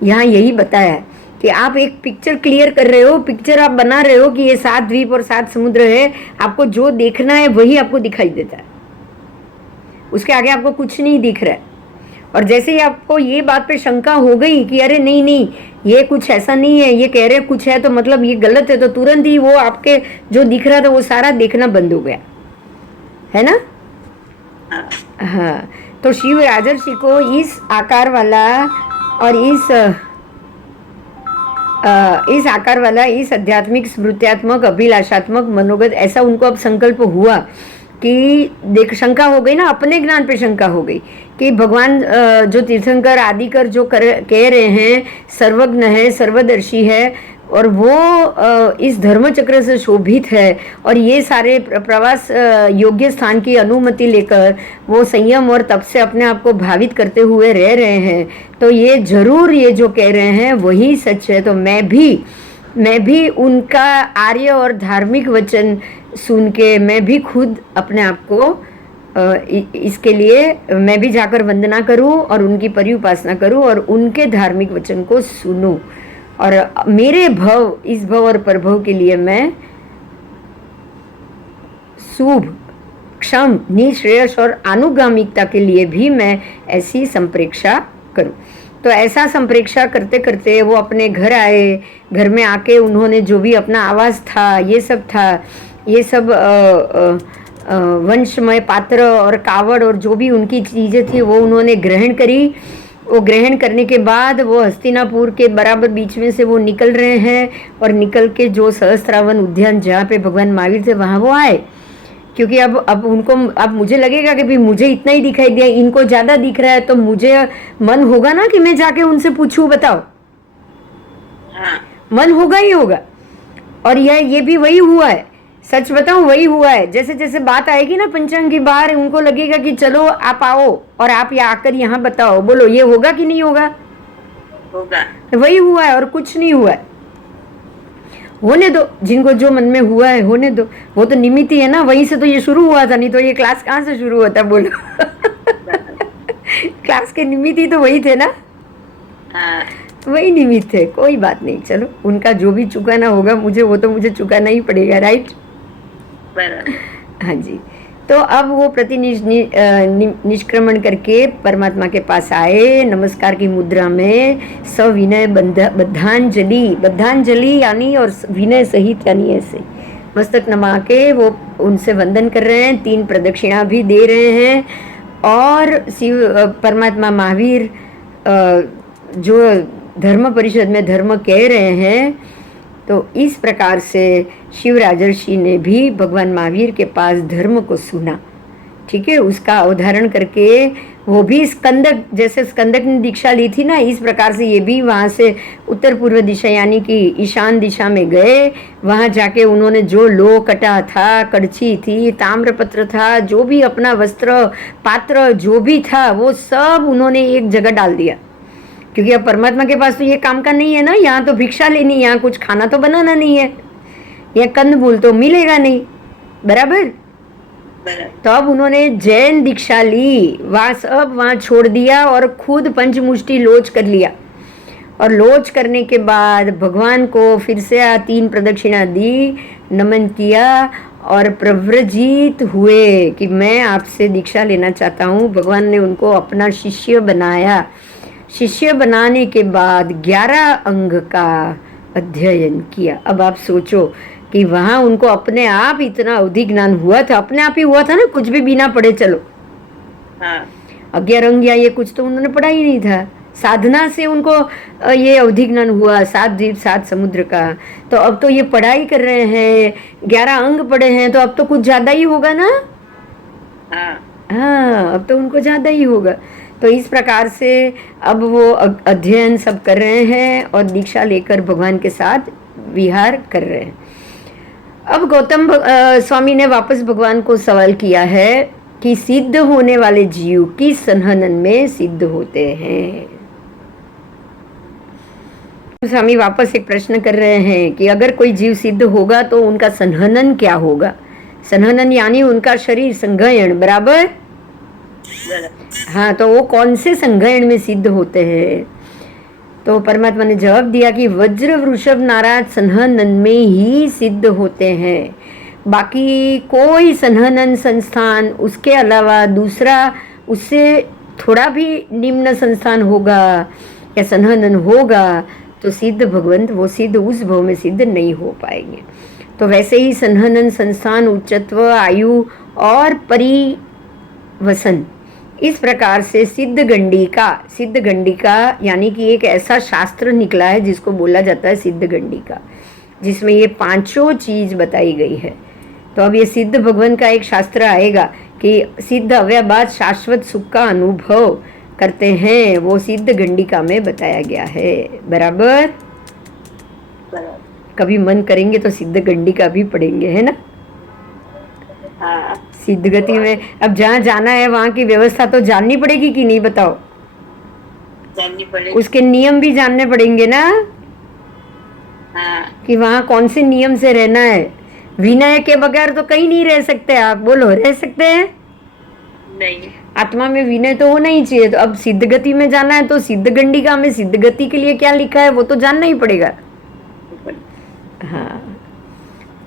यहाँ यही बताया है कि आप एक पिक्चर क्लियर कर रहे हो, पिक्चर आप बना रहे हो कि ये 7 द्वीप और 7 समुद्र है, आपको जो देखना है वही आपको दिखाई देता है, उसके आगे आपको कुछ नहीं दिख रहा है। और जैसे ही आपको ये बात पे शंका हो गई कि अरे नहीं ये कुछ ऐसा नहीं है, ये कह रहे कुछ है तो मतलब ये गलत है, तो तुरंत ही वो आपके जो दिख रहा था वो सारा देखना बंद हो गया, है ना? हाँ। तो शिव राजर्षि को इस आकार वाला और इस आकार वाला, इस आध्यात्मिक स्मृत्यात्मक अभिलाषात्मक मनोगत, ऐसा उनको अब संकल्प हुआ कि देख, शंका हो गई ना, अपने ज्ञान पे शंका हो गई कि भगवान जो तीर्थंकर आदिकर जो कह रहे हैं सर्वज्ञ है, सर्वदर्शी है और वो इस धर्म चक्र से शोभित है और ये सारे प्रवास योग्य स्थान की अनुमति लेकर वो संयम और तप से अपने आप को भावित करते हुए रह रहे हैं, तो ये जरूर ये जो कह रहे हैं वही सच है। तो मैं भी उनका आर्य और धार्मिक वचन सुन के मैं भी खुद अपने आप को इसके लिए मैं भी जाकर वंदना करूं और उनकी परिउपासना करूं और उनके धार्मिक वचन को सुनूं और मेरे भव, इस भव और परभव के लिए मैं शुभ, क्षम, निश्रेयस और आनुगामिकता के लिए भी मैं ऐसी संप्रेक्षा करूं। तो ऐसा संप्रेक्षा करते करते वो अपने घर आए। घर में आके उन्होंने जो भी अपना आवास था, ये सब था, ये सब वंशमय पात्र और कावड़ और जो भी उनकी चीज़ें थी वो उन्होंने ग्रहण करी। वो ग्रहण करने के बाद वो हस्तिनापुर के बराबर बीच में से वो निकल रहे हैं और निकल के जो सहस्त्रावन उद्यान जहाँ पे भगवान महावीर थे वहाँ वो आए। क्योंकि अब उनको अब मुझे लगेगा कि भाई मुझे इतना ही दिखाई दिया, इनको ज़्यादा दिख रहा है, तो मुझे मन होगा ना कि मैं जाके उनसे पूछूं, बताओ। हाँ। मन होगा ही होगा। और ये भी वही हुआ है, सच बताऊं वही हुआ है। जैसे जैसे बात आएगी ना पंचांग की बाहर, उनको लगेगा कि चलो आप आओ और आप आकर यहाँ बताओ, बोलो ये होगा कि नहीं होगा? होगा। वही हुआ है और कुछ नहीं हुआ है। होने दो, जिनको जो मन में हुआ है होने दो, वो तो निमित्त ही है ना, वहीं से तो ये शुरू हुआ था, नहीं तो ये क्लास कहाँ से शुरू होता, बोलो। क्लास के निमित्त ही तो वही थे ना। हाँ। वही निमित्त है, कोई बात नहीं, चलो उनका जो भी चुकाना होगा मुझे, वो तो मुझे चुकाना ही पड़ेगा, राइट। हाँ जी। तो अब वो निष्क्रमण करके परमात्मा के पास आए, नमस्कार की मुद्रा में सविनय बद्धांजलि यानी और विनय सहित यानी ऐसे मस्तक नमा के वो उनसे वंदन कर रहे हैं, 3 प्रदक्षिणा भी दे रहे हैं। और शिव परमात्मा महावीर जो धर्म परिषद में धर्म कह रहे हैं, तो इस प्रकार से शिव राजर्षि ने भी भगवान महावीर के पास धर्म को सुना, ठीक है, उसका अवधारण करके वो भी स्कंदक, जैसे स्कंदक ने दीक्षा ली थी ना, इस प्रकार से ये भी वहाँ से उत्तर पूर्व दिशा यानी कि ईशान दिशा में गए। वहाँ जाके उन्होंने जो लो कटा था, कड़छी थी, ताम्रपत्र था, जो भी अपना वस्त्र पात्र जो भी था वो सब उन्होंने एक जगह डाल दिया। क्योंकि अब परमात्मा के पास तो ये काम का नहीं है ना, यहाँ तो भिक्षा लेनी, यहाँ कुछ खाना तो बनाना नहीं है, यहाँ कंदमूल तो मिलेगा नहीं, बराबर। तो अब उन्होंने जैन दीक्षा ली, वहाँ सब वहाँ छोड़ दिया और खुद पंचमुष्टि लोच कर लिया। और लोच करने के बाद भगवान को फिर से 3 प्रदक्षिणा दी, नमन किया और प्रव्रजित हुए कि मैं आपसे दीक्षा लेना चाहता हूँ। भगवान ने उनको अपना शिष्य बनाया। शिष्य बनाने के बाद 11 अंग का अध्ययन किया। अब आप सोचो कि वहाँ उनको अपने आप इतना अवधि ज्ञान हुआ था, अपने आप ही हुआ था ना, कुछ भी बिना पढ़े, चलो। हाँ। 11 अंग या ये कुछ तो उन्होंने पढ़ा ही नहीं था, साधना से उनको ये अवधि ज्ञान हुआ, 7 द्वीप 7 समुद्र का। तो अब तो ये पढ़ाई कर रहे हैं, 11 अंग पढ़े हैं, तो अब तो कुछ ज़्यादा ही होगा ना। हाँ, अब तो उनको ज़्यादा ही होगा। तो इस प्रकार से अब वो अध्ययन सब कर रहे हैं और दीक्षा लेकर भगवान के साथ विहार कर रहे हैं। अब गौतम स्वामी ने वापस भगवान को सवाल किया है कि सिद्ध होने वाले जीव किस संहनन में सिद्ध होते हैं। स्वामी वापस एक प्रश्न कर रहे हैं कि अगर कोई जीव सिद्ध होगा तो उनका संहनन क्या होगा। संहनन यानी उनका शरीर संघयन, बराबर। हाँ, तो वो कौन से संघयन में सिद्ध होते हैं। तो परमात्मा ने जवाब दिया कि वज्र वृषभ नाराज संहनन में ही सिद्ध होते हैं। बाकी कोई संहनन संस्थान उसके अलावा दूसरा उससे थोड़ा भी निम्न संस्थान होगा या संहनन होगा तो सिद्ध भगवंत वो सिद्ध उस भव में सिद्ध नहीं हो पाएंगे। तो वैसे ही संहनन संस्थान, उच्चत्व, आयु और परिवसन, इस प्रकार से सिद्ध गंडिका यानी कि एक ऐसा शास्त्र निकला है जिसको बोला जाता है सिद्ध गंडिका, जिसमें ये 5 चीज बताई गई है। तो अब ये सिद्ध भगवान का एक शास्त्र आएगा। कि सिद्ध अव्ययवाद शाश्वत सुख का अनुभव करते हैं, वो सिद्ध गंडिका में बताया गया है। बराबर। बराबर। कभी मन करेंगे तो सिद्ध गंडिका भी पढ़ेंगे, है ना। हाँ, सिद्ध गति में अब जहाँ जाना है वहाँ की व्यवस्था तो जाननी पड़ेगी कि नहीं, बताओ। जाननी पड़ेगी। उसके नियम भी जानने पड़ेंगे ना, हाँ, कि वहाँ कौन से नियम से रहना है। विनय के बगैर तो कहीं नहीं रह सकते आप, बोलो रह सकते हैं? नहीं। आत्मा में विनय तो होना ही चाहिए। तो अब सिद्ध गति में जाना है तो सिद्ध गंडिका में सिद्ध गति के लिए क्या लिखा है वो तो जानना ही पड़ेगा। हाँ,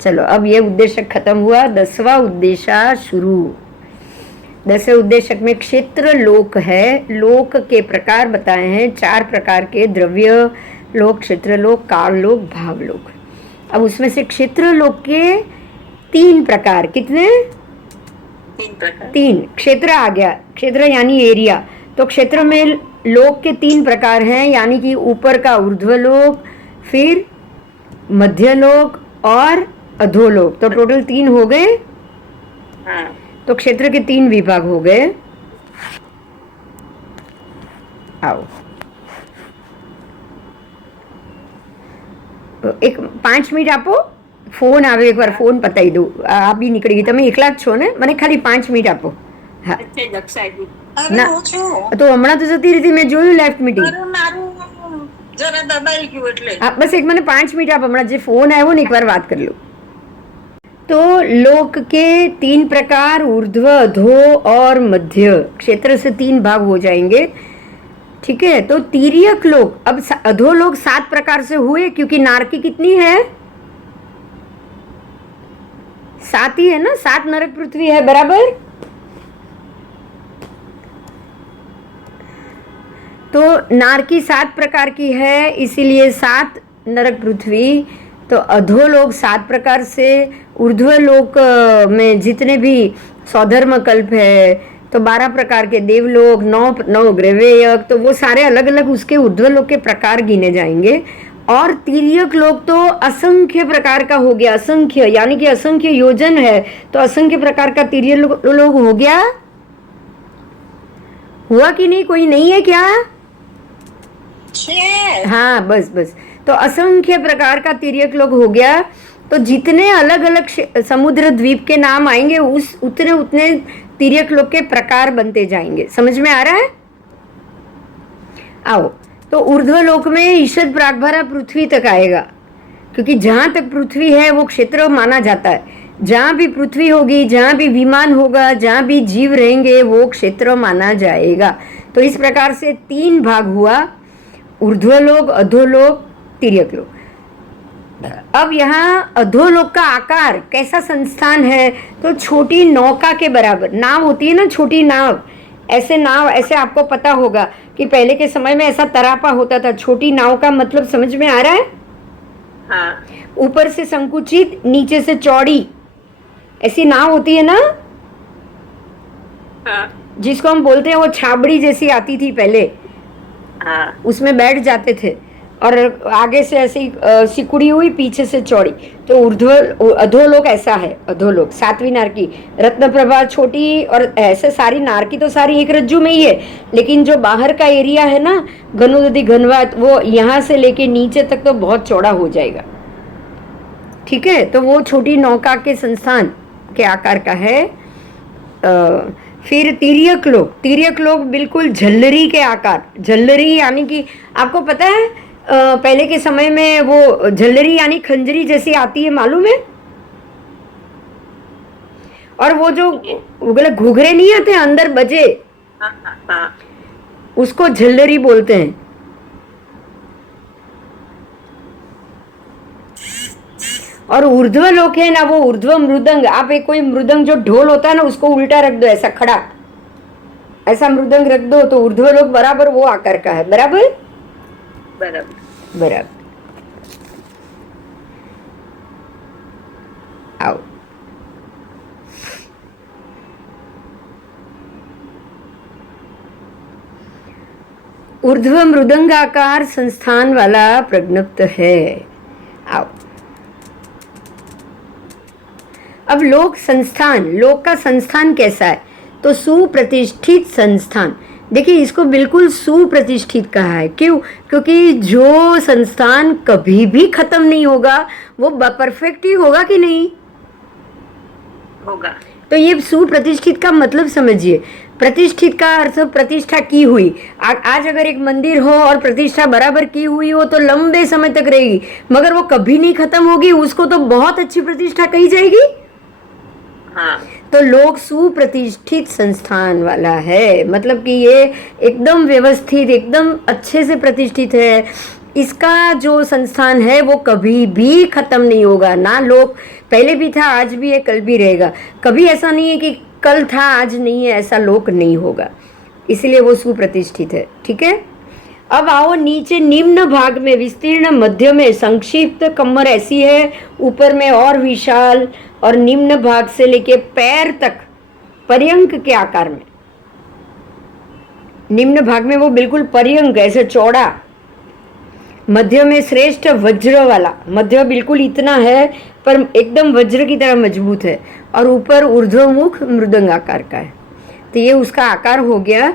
चलो अब ये उद्देशक खत्म हुआ। 10वां उद्देश्य शुरू। 10वें उद्देशक में क्षेत्र लोक है। लोक के प्रकार बताए हैं, 4 प्रकार के, द्रव्य लोक, क्षेत्र लोक, काल लोक, भाव लोक। अब उसमें से क्षेत्र लोक के 3 प्रकार, कितने? 3 प्रकार। 3 क्षेत्र आ गया, क्षेत्र यानी एरिया। तो क्षेत्र में लोक के 3 प्रकार हैं, यानी कि ऊपर का ऊर्ध्वलोक, फिर मध्यलोक और अधोलोक। तो टोटल 3 हो गए। हाँ, तो क्षेत्र के 3 विभाग हो गए। आओ, एक 5 મિનિટ આપો, ફોન આવે એકવાર, ફોન પતાવી દઉં. આ બી નીકળી ગઈ, તમે એકલા જ છો ને? મને ખાલી 5 મિનિટ આપો. હા, अच्छे દક્ષાજી। ના તો હમણાં તો જતી રહી હતી, મેં જોયું લેફ્ટ મીટિંગ. મારું જરા દબાઈ ગયું એટલે। હા, બસ એક મને 5 મિનિટ આપો, હમણાં જે ફોન આવ્યો ને એકવાર વાત કરી લઉં. तो लोक के 3 प्रकार, ऊर्ध्व, अधो और मध्य। क्षेत्र से 3 भाग हो जाएंगे, ठीक है। तो तिर्यक लोक, अब अधो लोक 7 प्रकार से हुए, क्योंकि नारकी कितनी है? 7 ही है ना, 7 नरक पृथ्वी है, बराबर। तो नारकी 7 प्रकार की है, इसीलिए 7 नरक पृथ्वी। तो अधोलोक 7 प्रकार से, ऊर्ध्वलोक में जितने भी सौधर्म कल्प है तो 12 प्रकार के, देवलोक 9 ग्रवेयक, तो वो सारे अलग अलग उसके ऊर्ध्वलोक के प्रकार गिने जाएंगे। और तिर्यक लोक तो असंख्य प्रकार का हो गया, असंख्य यानी कि असंख्य योजन है, तो असंख्य प्रकार का तिर्यक लोक हो गया। हुआ कि नहीं? कोई नहीं है क्या? हाँ, बस बस, तो असंख्य प्रकार का तिर्यक लोक हो गया। तो जितने अलग अलग समुद्र द्वीप के नाम आएंगे उतने उतने तिर्यक लोक के प्रकार बनते जाएंगे। समझ में आ रहा है? आओ, तो ऊर्ध्वलोक में ईशद प्रागभारा पृथ्वी तक आएगा, क्योंकि जहां तक पृथ्वी है वो क्षेत्र माना जाता है। जहां भी पृथ्वी होगी, जहां भी विमान होगा, जहां भी जीव रहेंगे, वो क्षेत्र माना जाएगा। तो इस प्रकार से 3 भाग हुआ, ऊर्ध्वलोक, अधोलोक, तिर्यक लोक। अब यहाँ अधोलोक का आकार कैसा संस्थान है? तो छोटी नौका के बराबर। नाव होती है ना, छोटी नाव, ऐसे नाव, ऐसे आपको पता होगा कि पहले के समय में ऐसा तरापा होता था। छोटी नाव का मतलब समझ में आ रहा है? हाँ। ऊपर से संकुचित, नीचे से चौड़ी, ऐसी नाव होती है ना। हाँ। जिसको हम बोलते हैं वो छाबड़ी जैसी आती थी पहले। हाँ। उसमें बैठ जाते थे और आगे से ऐसी सिकुड़ी हुई, पीछे से चौड़ी। तो अधोलोक ऐसा है। अधोलोक 7वीं नारकी, रत्नप्रभा छोटी, और ऐसे सारी नारकी तो सारी एक रज्जू में ही है, लेकिन जो बाहर का एरिया है ना, घनुदधि, घनवात, वो यहाँ से लेके नीचे तक तो बहुत चौड़ा हो जाएगा, ठीक है। तो वो छोटी नौका के संस्थान के आकार का है। फिर तिर्यक लोक, तिर्यक लोक बिल्कुल झल्लरी के आकार। झल्लरी यानी कि आपको पता है पहले के समय में वो झल्लरी यानी खंजरी जैसी आती है, मालूम है? और वो जो घुघरे नहीं आते अंदर बजे, हाँ। उसको झल्लरी बोलते हैं। और ऊर्ध्व लोक है ना, वो ऊर्ध्व मृदंग। आप एक कोई मृदंग जो ढोल होता है ना, उसको उल्टा रख दो, ऐसा खड़ा, ऐसा मृदंग रख दो, तो ऊर्ध्व लोक बराबर वो आकार का है। बराबर बराबर बराबर। आओ, ऊर्ध्व मृदंगाकार संस्थान वाला प्रज्ञप्त है। आओ, अब लोक संस्थान, लोक का संस्थान कैसा है? तो सुप्रतिष्ठित संस्थान। देखिए इसको बिल्कुल सुप्रतिष्ठित कहा है। क्यों? क्योंकि जो संस्थान कभी भी खत्म नहीं होगा वो परफेक्ट ही होगा कि नहीं? होगा। तो ये सुप्रतिष्ठित का मतलब समझिए। प्रतिष्ठित का अर्थ प्रतिष्ठा की हुई। आज अगर एक मंदिर हो और प्रतिष्ठा बराबर की हुई हो तो लंबे समय तक रहेगी, मगर वो कभी नहीं खत्म होगी, उसको तो बहुत अच्छी प्रतिष्ठा कही जाएगी। हाँ। तो लोक सुप्रतिष्ठित संस्थान वाला है, मतलब कि ये एकदम व्यवस्थित, एकदम अच्छे से प्रतिष्ठित है। इसका जो संस्थान है वो कभी भी खत्म नहीं होगा। ना लोक पहले भी था, आज भी है, कल भी रहेगा। कभी ऐसा नहीं है कि कल था आज नहीं है, ऐसा लोक नहीं होगा। इसलिए वो सुप्रतिष्ठित है। ठीक है। अब आओ नीचे, निम्न भाग में विस्तीर्ण, मध्य में संक्षिप्त, कमर ऐसी है, ऊपर में और विशाल, और निम्न भाग से लेके पैर तक पर्यंक के आकार में। निम्न भाग में वो बिल्कुल पर्यंक ऐसे चौड़ा। मध्य में श्रेष्ठ वज्र वाला, मध्य बिल्कुल इतना है पर एकदम वज्र की तरह मजबूत है, और ऊपर ऊर्ध्वमुख मृदंग आकार का है। तो ये उसका आकार हो गया।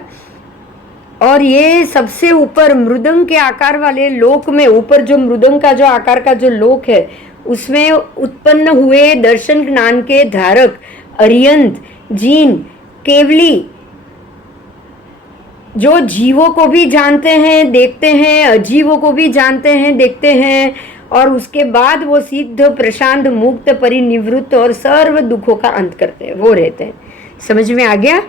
और ये सबसे ऊपर मृदंग के आकार वाले लोक में, ऊपर जो मृदंग का जो आकार का जो लोक है, उसमें उत्पन्न हुए दर्शन ज्ञान के धारक अरियंत, जीन, केवली, जो जीवों को भी जानते हैं, देखते हैं, अजीवों को भी जानते हैं, देखते हैं, और उसके बाद वो सिद्ध, प्रशांत, मुक्त, परिनिवृत्त और सर्व दुखों का अंत करते हैं, वो रहते हैं। समझ में आ गया?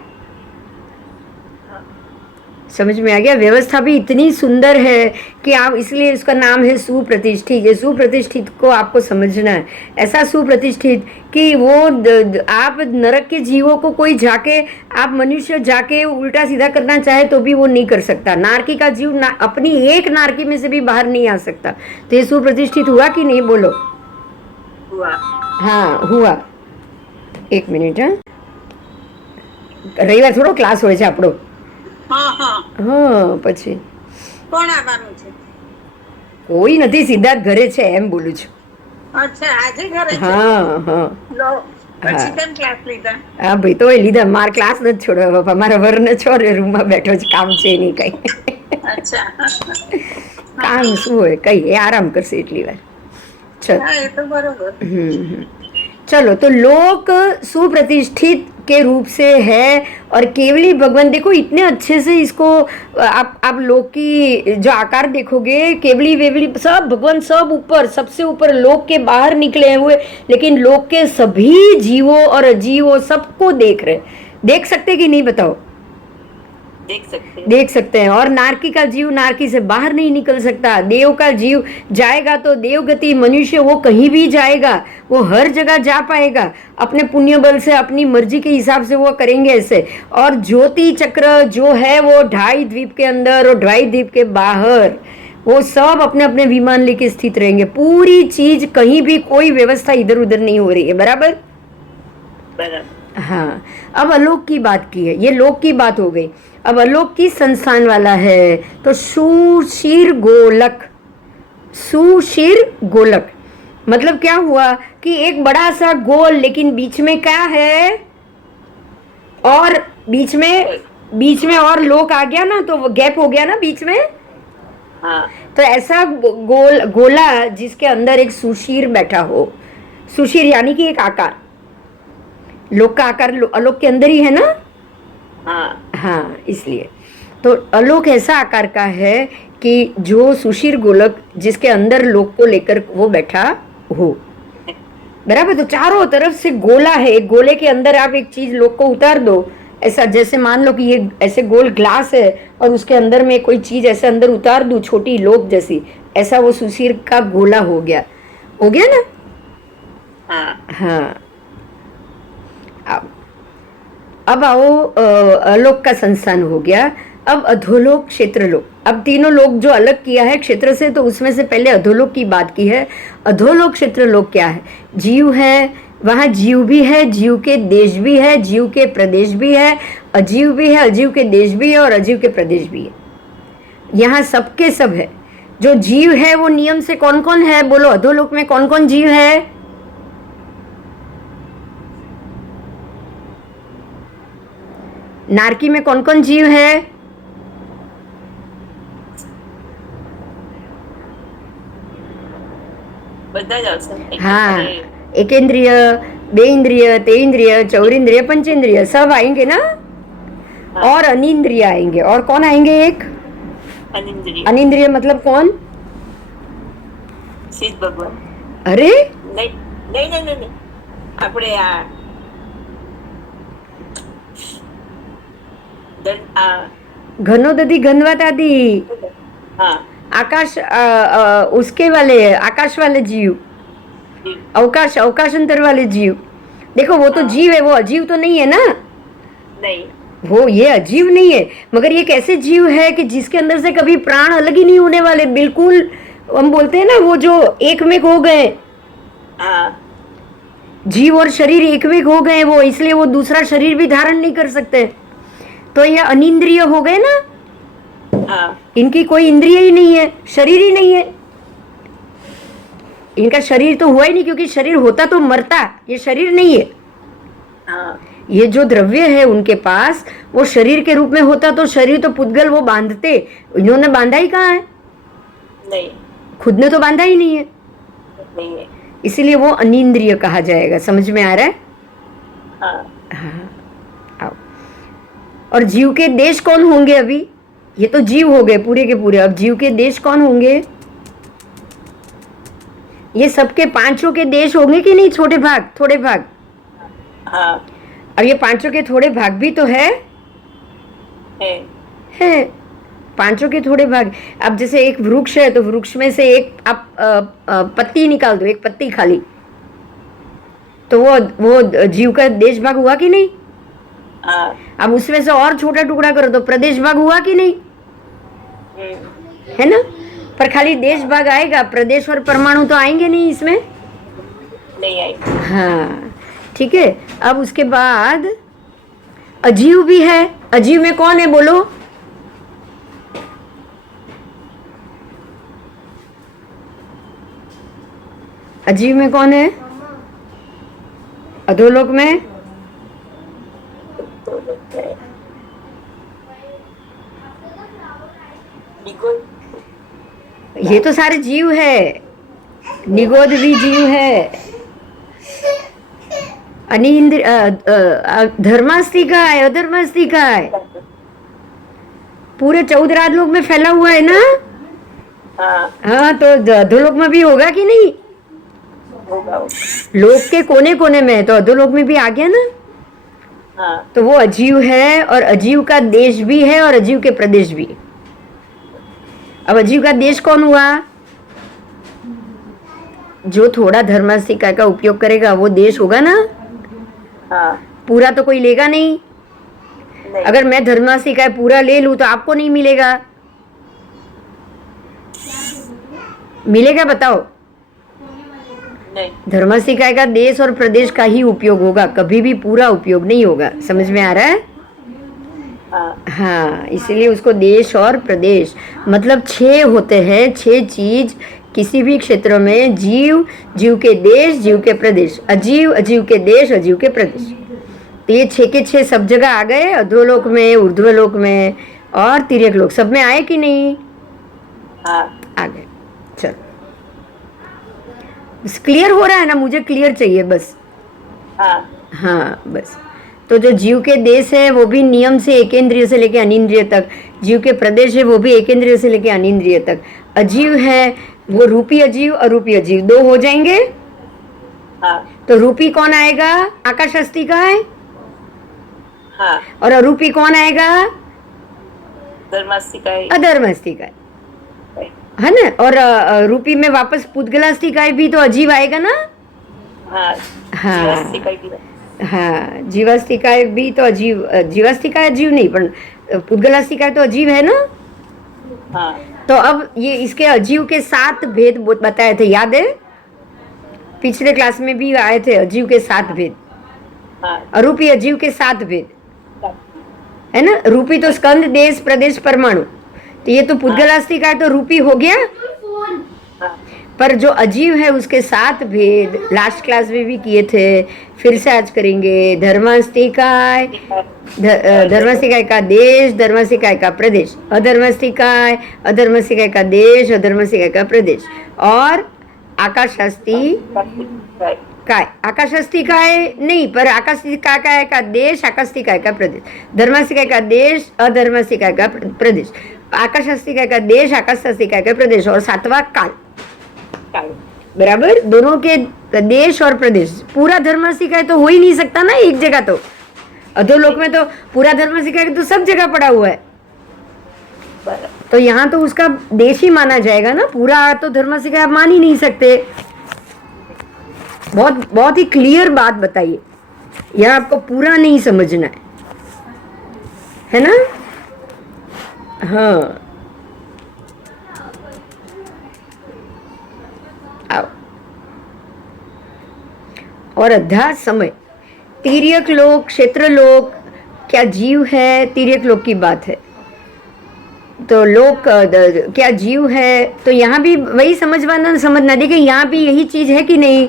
समझ में आ गया? व्यवस्था भी इतनी सुंदर है कि आप, इसलिए उसका नाम है सुप्रतिष्ठित। ये सुप्रतिष्ठित को आपको समझना है। ऐसा सुप्रतिष्ठित कि वो आप नरक के जीवों को कोई जाके, आप मनुष्य जाके उल्टा सीधा करना चाहे तो भी वो नहीं कर सकता। नारकी का जीव अपनी एक नारकी में से भी बाहर नहीं आ सकता। तो ये सुप्रतिष्ठित हुआ कि नहीं? बोलो। हुआ। हाँ हुआ। एक मिनिट। हाँ, રવિવાર થોડો ક્લાસ હોય છે આપણો. હા હા. પછી કોણ આવવાનું છે? કોઈ નથી, સિદ્ધાર્થ ઘરે છે એમ બોલું છું. અચ્છા, આજે ઘરે છે? હા હા લો, પછી કેમ ક્લાસ લીધા? હા ભાઈ, તો એ લીધા. માર ક્લાસ નથી છોડ્યો બાપા. મારા વરને છોડે, રૂમમાં બેઠો છે, કામ છે નહીં કઈ. અચ્છા. કામ શું હોય, કઈ એ આરામ કરશે એટલી વાર. ચલો. હા, એ તો बरोबर. चलो, तो लोक सुप्रतिष्ठित के रूप से है। और केवली भगवान, देखो इतने अच्छे से इसको आप लोक की जो आकार देखोगे, केवली वेवली सब भगवान, सब ऊपर, सबसे ऊपर, लोक के बाहर निकले हुए, लेकिन लोक के सभी जीवों और अजीवों सबको देख सकते कि नहीं? बताओ। देख सकते हैं। और नारकी का जीव नारकी से बाहर नहीं निकल सकता। देव का जीव जाएगा तो देवगति, मनुष्य वो कहीं भी जाएगा, वो हर जगह जा पाएगा। अपने पुण्य बल से, अपनी मर्जी के हिसाब से वो करेंगे ऐसे। और ज्योति चक्र जो है वो 2.5 द्वीप के अंदर और 2.5 द्वीप के बाहर, वो सब अपने अपने विमान लेके स्थित रहेंगे। पूरी चीज, कहीं भी कोई व्यवस्था इधर उधर नहीं हो रही है। बराबर? हाँ। अब अलोक की बात की है, ये लोक की बात हो गई। अब अलोक की संस्थान वाला है तो सुशीर गोलक। सुशीर गोलक मतलब क्या हुआ कि एक बड़ा सा गोल, लेकिन बीच में क्या है, और बीच में और लोक आ गया ना, तो वो गैप हो गया ना बीच में। हाँ। तो ऐसा गोला जिसके अंदर एक सुशीर बैठा हो। सुशीर यानी कि एक आकार, लोक का आकार अलोक के अंदर ही है ना। हाँ, इसलिए तो अलोक ऐसा आकार का है कि जो सुशीर गोलक, जिसके अंदर लोक को लेकर वो बैठा हो। बराबर? तो चारों तरफ से गोला है, एक गोले के अंदर आप एक चीज लोक को उतार दो, ऐसा जैसे मान लो कि ये ऐसे गोल ग्लास है और उसके अंदर में कोई चीज ऐसे अंदर उतार दूं, छोटी लोक जैसी, ऐसा वो सुशीर का गोला हो गया ना। हाँ। अब आओ, अलोक का संस्थान हो गया। अब अधोलोक, क्षेत्रलोक। अब तीनों लोक जो अलग किया है क्षेत्र से, तो उसमें से पहले अधोलोक की बात की है। अधोलोक, क्षेत्रलोक क्या है? जीव है, वहाँ जीव भी है, जीव के देश भी है, जीव के प्रदेश भी है, अजीव भी है, अजीव के देश भी है, और अजीव के प्रदेश भी है। यहाँ सबके सब है। जो जीव है वो नियम से कौन कौन है? बोलो, अधोलोक में कौन कौन जीव है? नारकी में कौन कौन जीव है? બધા જ આવશે ને? हाँ, અને एकेंद्रिय, बेइंद्रिय, तेइंद्रिय, चौरिंद्रिय, पंचेंद्रिय सब आएंगे ना। हाँ। और अनिंद्रिय आएंगे। और कौन आएंगे? एक અનિંદ્રિય अनिंद्रिय मतलब कौन? શિવ ભગવાન. अरे નહીં નહીં નહીં નહીં નહીં. આપણે આ घनोदधि घनवतादि હા आकाश उसके वाले आकाश वाले जीव, જીવ. अवकाश अवकाशांतर वाले जीव। देखो वो तो हाँ। जीव है, वो अजीव तो नहीं है ना। નહીં वो ये अजीव नहीं है, मगर ये कैसे जीव है कि जिसके अंदर से कभी प्राण अलग ही नहीं होने वाले, बिल्कुल हम बोलते हैं ना वो जो एक में हो गए, હા जीव और शरीर एक में हो गए वो, इसलिए वो दूसरा शरीर भी धारण नहीं कर सकते। तो ये अनिंद्रिय हो गए ना, હા इनकी कोई इंद्रिय ही नहीं है, शरीर ही नहीं है। इनका शरीर तो हुआ ही नहीं, क्योंकि शरीर होता तो मरता, ये शरीर नहीं है। હા ये जो द्रव्य है उनके पास, वो शरीर के रूप में होता तो शरीर तो पुद्गल वो बांधते, इन्होंने बांधा ही कहाँ है? નહીં खुद ने तो बांधा ही नहीं है, નહીં है. इसीलिए वो अनिंद्रिय कहा जाएगा। समझ में आ रहा है? હા हाँ, आओ। और जीव के देश कौन होंगे? अभी ये तो जीव हो गए पूरे के पूरे, अब जीव के देश कौन होंगे? ये सबके पांचों के देश होंगे कि नहीं? छोटे भाग, थोड़े भाग। હા अब ये पांचों के थोड़े भाग भी तो है है. पांचों के थोड़े भाग। अब जैसे एक वृक्ष है तो वृक्ष में से एक आप पत्ती निकाल दो, एक पत्ती खाली, तो वो जीव का देश भाग हुआ कि नहीं? હા अब उसमें से और छोटा टुकड़ा करो तो प्रदेश भाग हुआ कि नहीं? હમ. है ना। पर खाली देश भाग आएगा, प्रदेश और परमाणु तो आएंगे नहीं इसमें। નહીં आई. हाँ ठीक है। अब उसके बाद अजीव भी है। अजीव में कौन है बोलो? अजीव में कौन है? अधोलोक में નિકોલ ये तो सारे जीव है। निगोद भी जीव है। धर्मास्थी का है, अधर्मास्थी का है, पूरे 14 राजलोक में फैला हुआ है ना। હા हाँ तो अधोलोक में भी होगा कि नहीं? होगा होगा. लोक के कोने कोने में है तो अधोलोक में भी आ गया ना। हाँ तो वो अजीव है, और अजीव का देश भी है और अजीव के प्रदेश भी। अब अजीव का देश कौन हुआ? जो थोड़ा धर्मास्तिका का उपयोग करेगा वो देश होगा ना। हाँ पूरा तो कोई लेगा नहीं। नहीं. अगर मैं धर्मास्तिका पूरा ले लूं तो आपको नहीं मिलेगा। मिलेगा बताओ? नहीं. धर्मास्तिका का देश और प्रदेश का ही उपयोग होगा, कभी भी पूरा उपयोग नहीं होगा। समझ में आ रहा है? हाँ हाँ, इसलिए उसको देश और प्रदेश मतलब 6 होते हैं। 6 चीज किसी भी क्षेत्र में, जीव, जीव के देश, जीव के प्रदेश, अजीव, अजीव के देश, अजीव के प्रदेश। तो ये 6 के 6 सब जगह आ गए। अधोलोक में, ऊर्ध्वलोक में और तिर्यक लोक, सब में आए कि नहीं? हाँ आ गए। चलो, बस क्लियर हो रहा है ना? मुझे क्लियर चाहिए बस। हाँ हाँ बस। तो जो जीव के देश है वो भी नियम से एकेंद्रिय से लेके अनिंद्रिय तक, जीव के प्रदेश है वो भी एकेंद्रिय से लेके अनिंद्रिय तक। अजीव है वो रूपी अजीव, अरूपी अजीव 2 हो जाएंगे। हाँ तो रूपी कौन आएगा? आकाश अस्थि का है। हाँ और अरूपी कौन आएगा? धर्मास्तिका है. अधर्म अस्थि का है ना। और रूपी में वापस पुद्गलास्थि का भी तो अजीव आएगा ना। हाँ हाँ जीवास्तिका भी. हाँ, जीवास्तिकाय भी तो अजीव, जीवास्तिकाय अजीव नहीं पर पुद्गलास्तिकाय तो अजीव है ना। हाँ तो अब ये इसके अजीव के 7 भेद बताए थे, याद है? पिछले क्लास में भी आए थे अजीव के 7 भेद। हाँ अरूपी अजीव के 7 भेद है ना। रूपी तो स्कंद, देश, प्रदेश, परमाणु। तो ये तो पुद्गलास्तिकाय तो रूपी हो गया। हाँ पर जो अजीव है उसके 7 भेद लास्ट क्लास में भी किए थे, फिर से आज करेंगे। धर्मास्तिकाय, धर्मास्तिकाय का देश, धर्मास्तिकाय का प्रदेश, अधर्मास्तिकाय, अधर्मास्तिकाय का देश, अधर्मास्तिकाय का प्रदेश, और आकाशास्ति काय, आकाशास्तिकाय नहीं पर आकाशास्तिकाय का देश, आकाशास्तिकाय का प्रदेश, धर्मास्तिकाय का देश, अधर्मास्तिकाय का प्रदेश, आकाशास्तिकाय का देश, आकाशास्तिकाय का प्रदेश, और 7वां काल। बराबर, दोनों के देश और प्रदेश। पूरा धर्मास्तिकाय तो हो ही नहीं सकता ना एक जगह, तो अधोलोक में तो पूरा धर्मास्तिकाय तो सब जगह पड़ा हुआ है, तो यहाँ तो उसका देश ही माना जाएगा ना, पूरा तो धर्मास्तिकाय आप मान ही नहीं सकते। बहुत बहुत ही क्लियर बात बताइए, यह आपको पूरा नहीं समझना है ना। हाँ, आओ। और अद्धा समय, तिर्यक लोक, क्षेत्र लोक, क्या जीव है? तिर्यक लोक की बात है, तो लोक क्या जीव है? तो यहाँ भी वही समझना। देखिए यहाँ भी यही चीज है कि नहीं,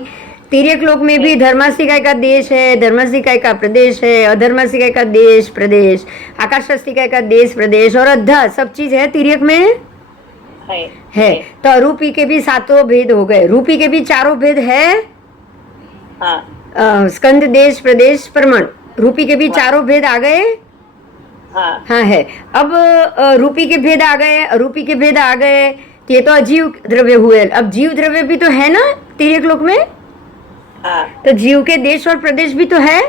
तिर्यक लोक में भी धर्मास्तिकाय का देश है, धर्मास्तिकाय का प्रदेश है, अधर्मास्तिकाय का देश प्रदेश, आकाशास्तिकाय का देश प्रदेश, और अद्धा सब चीज है तिर्यक में है। तो अरूपी के भी 7 भेद हो गए, रूपी के भी 4 भेद है। स्कंद, देश, प्रदेश, प्रमाण, रूपी के भी 4 भेद आ गए। हाँ है। अब रूपी के भेद आ गए, अरूपी के भेद आ गए, ये तो अजीव द्रव्य हुए। अब जीव द्रव्य भी तो है ना तिर्यक लोक में, तो जीव के देश और प्रदेश भी तो है।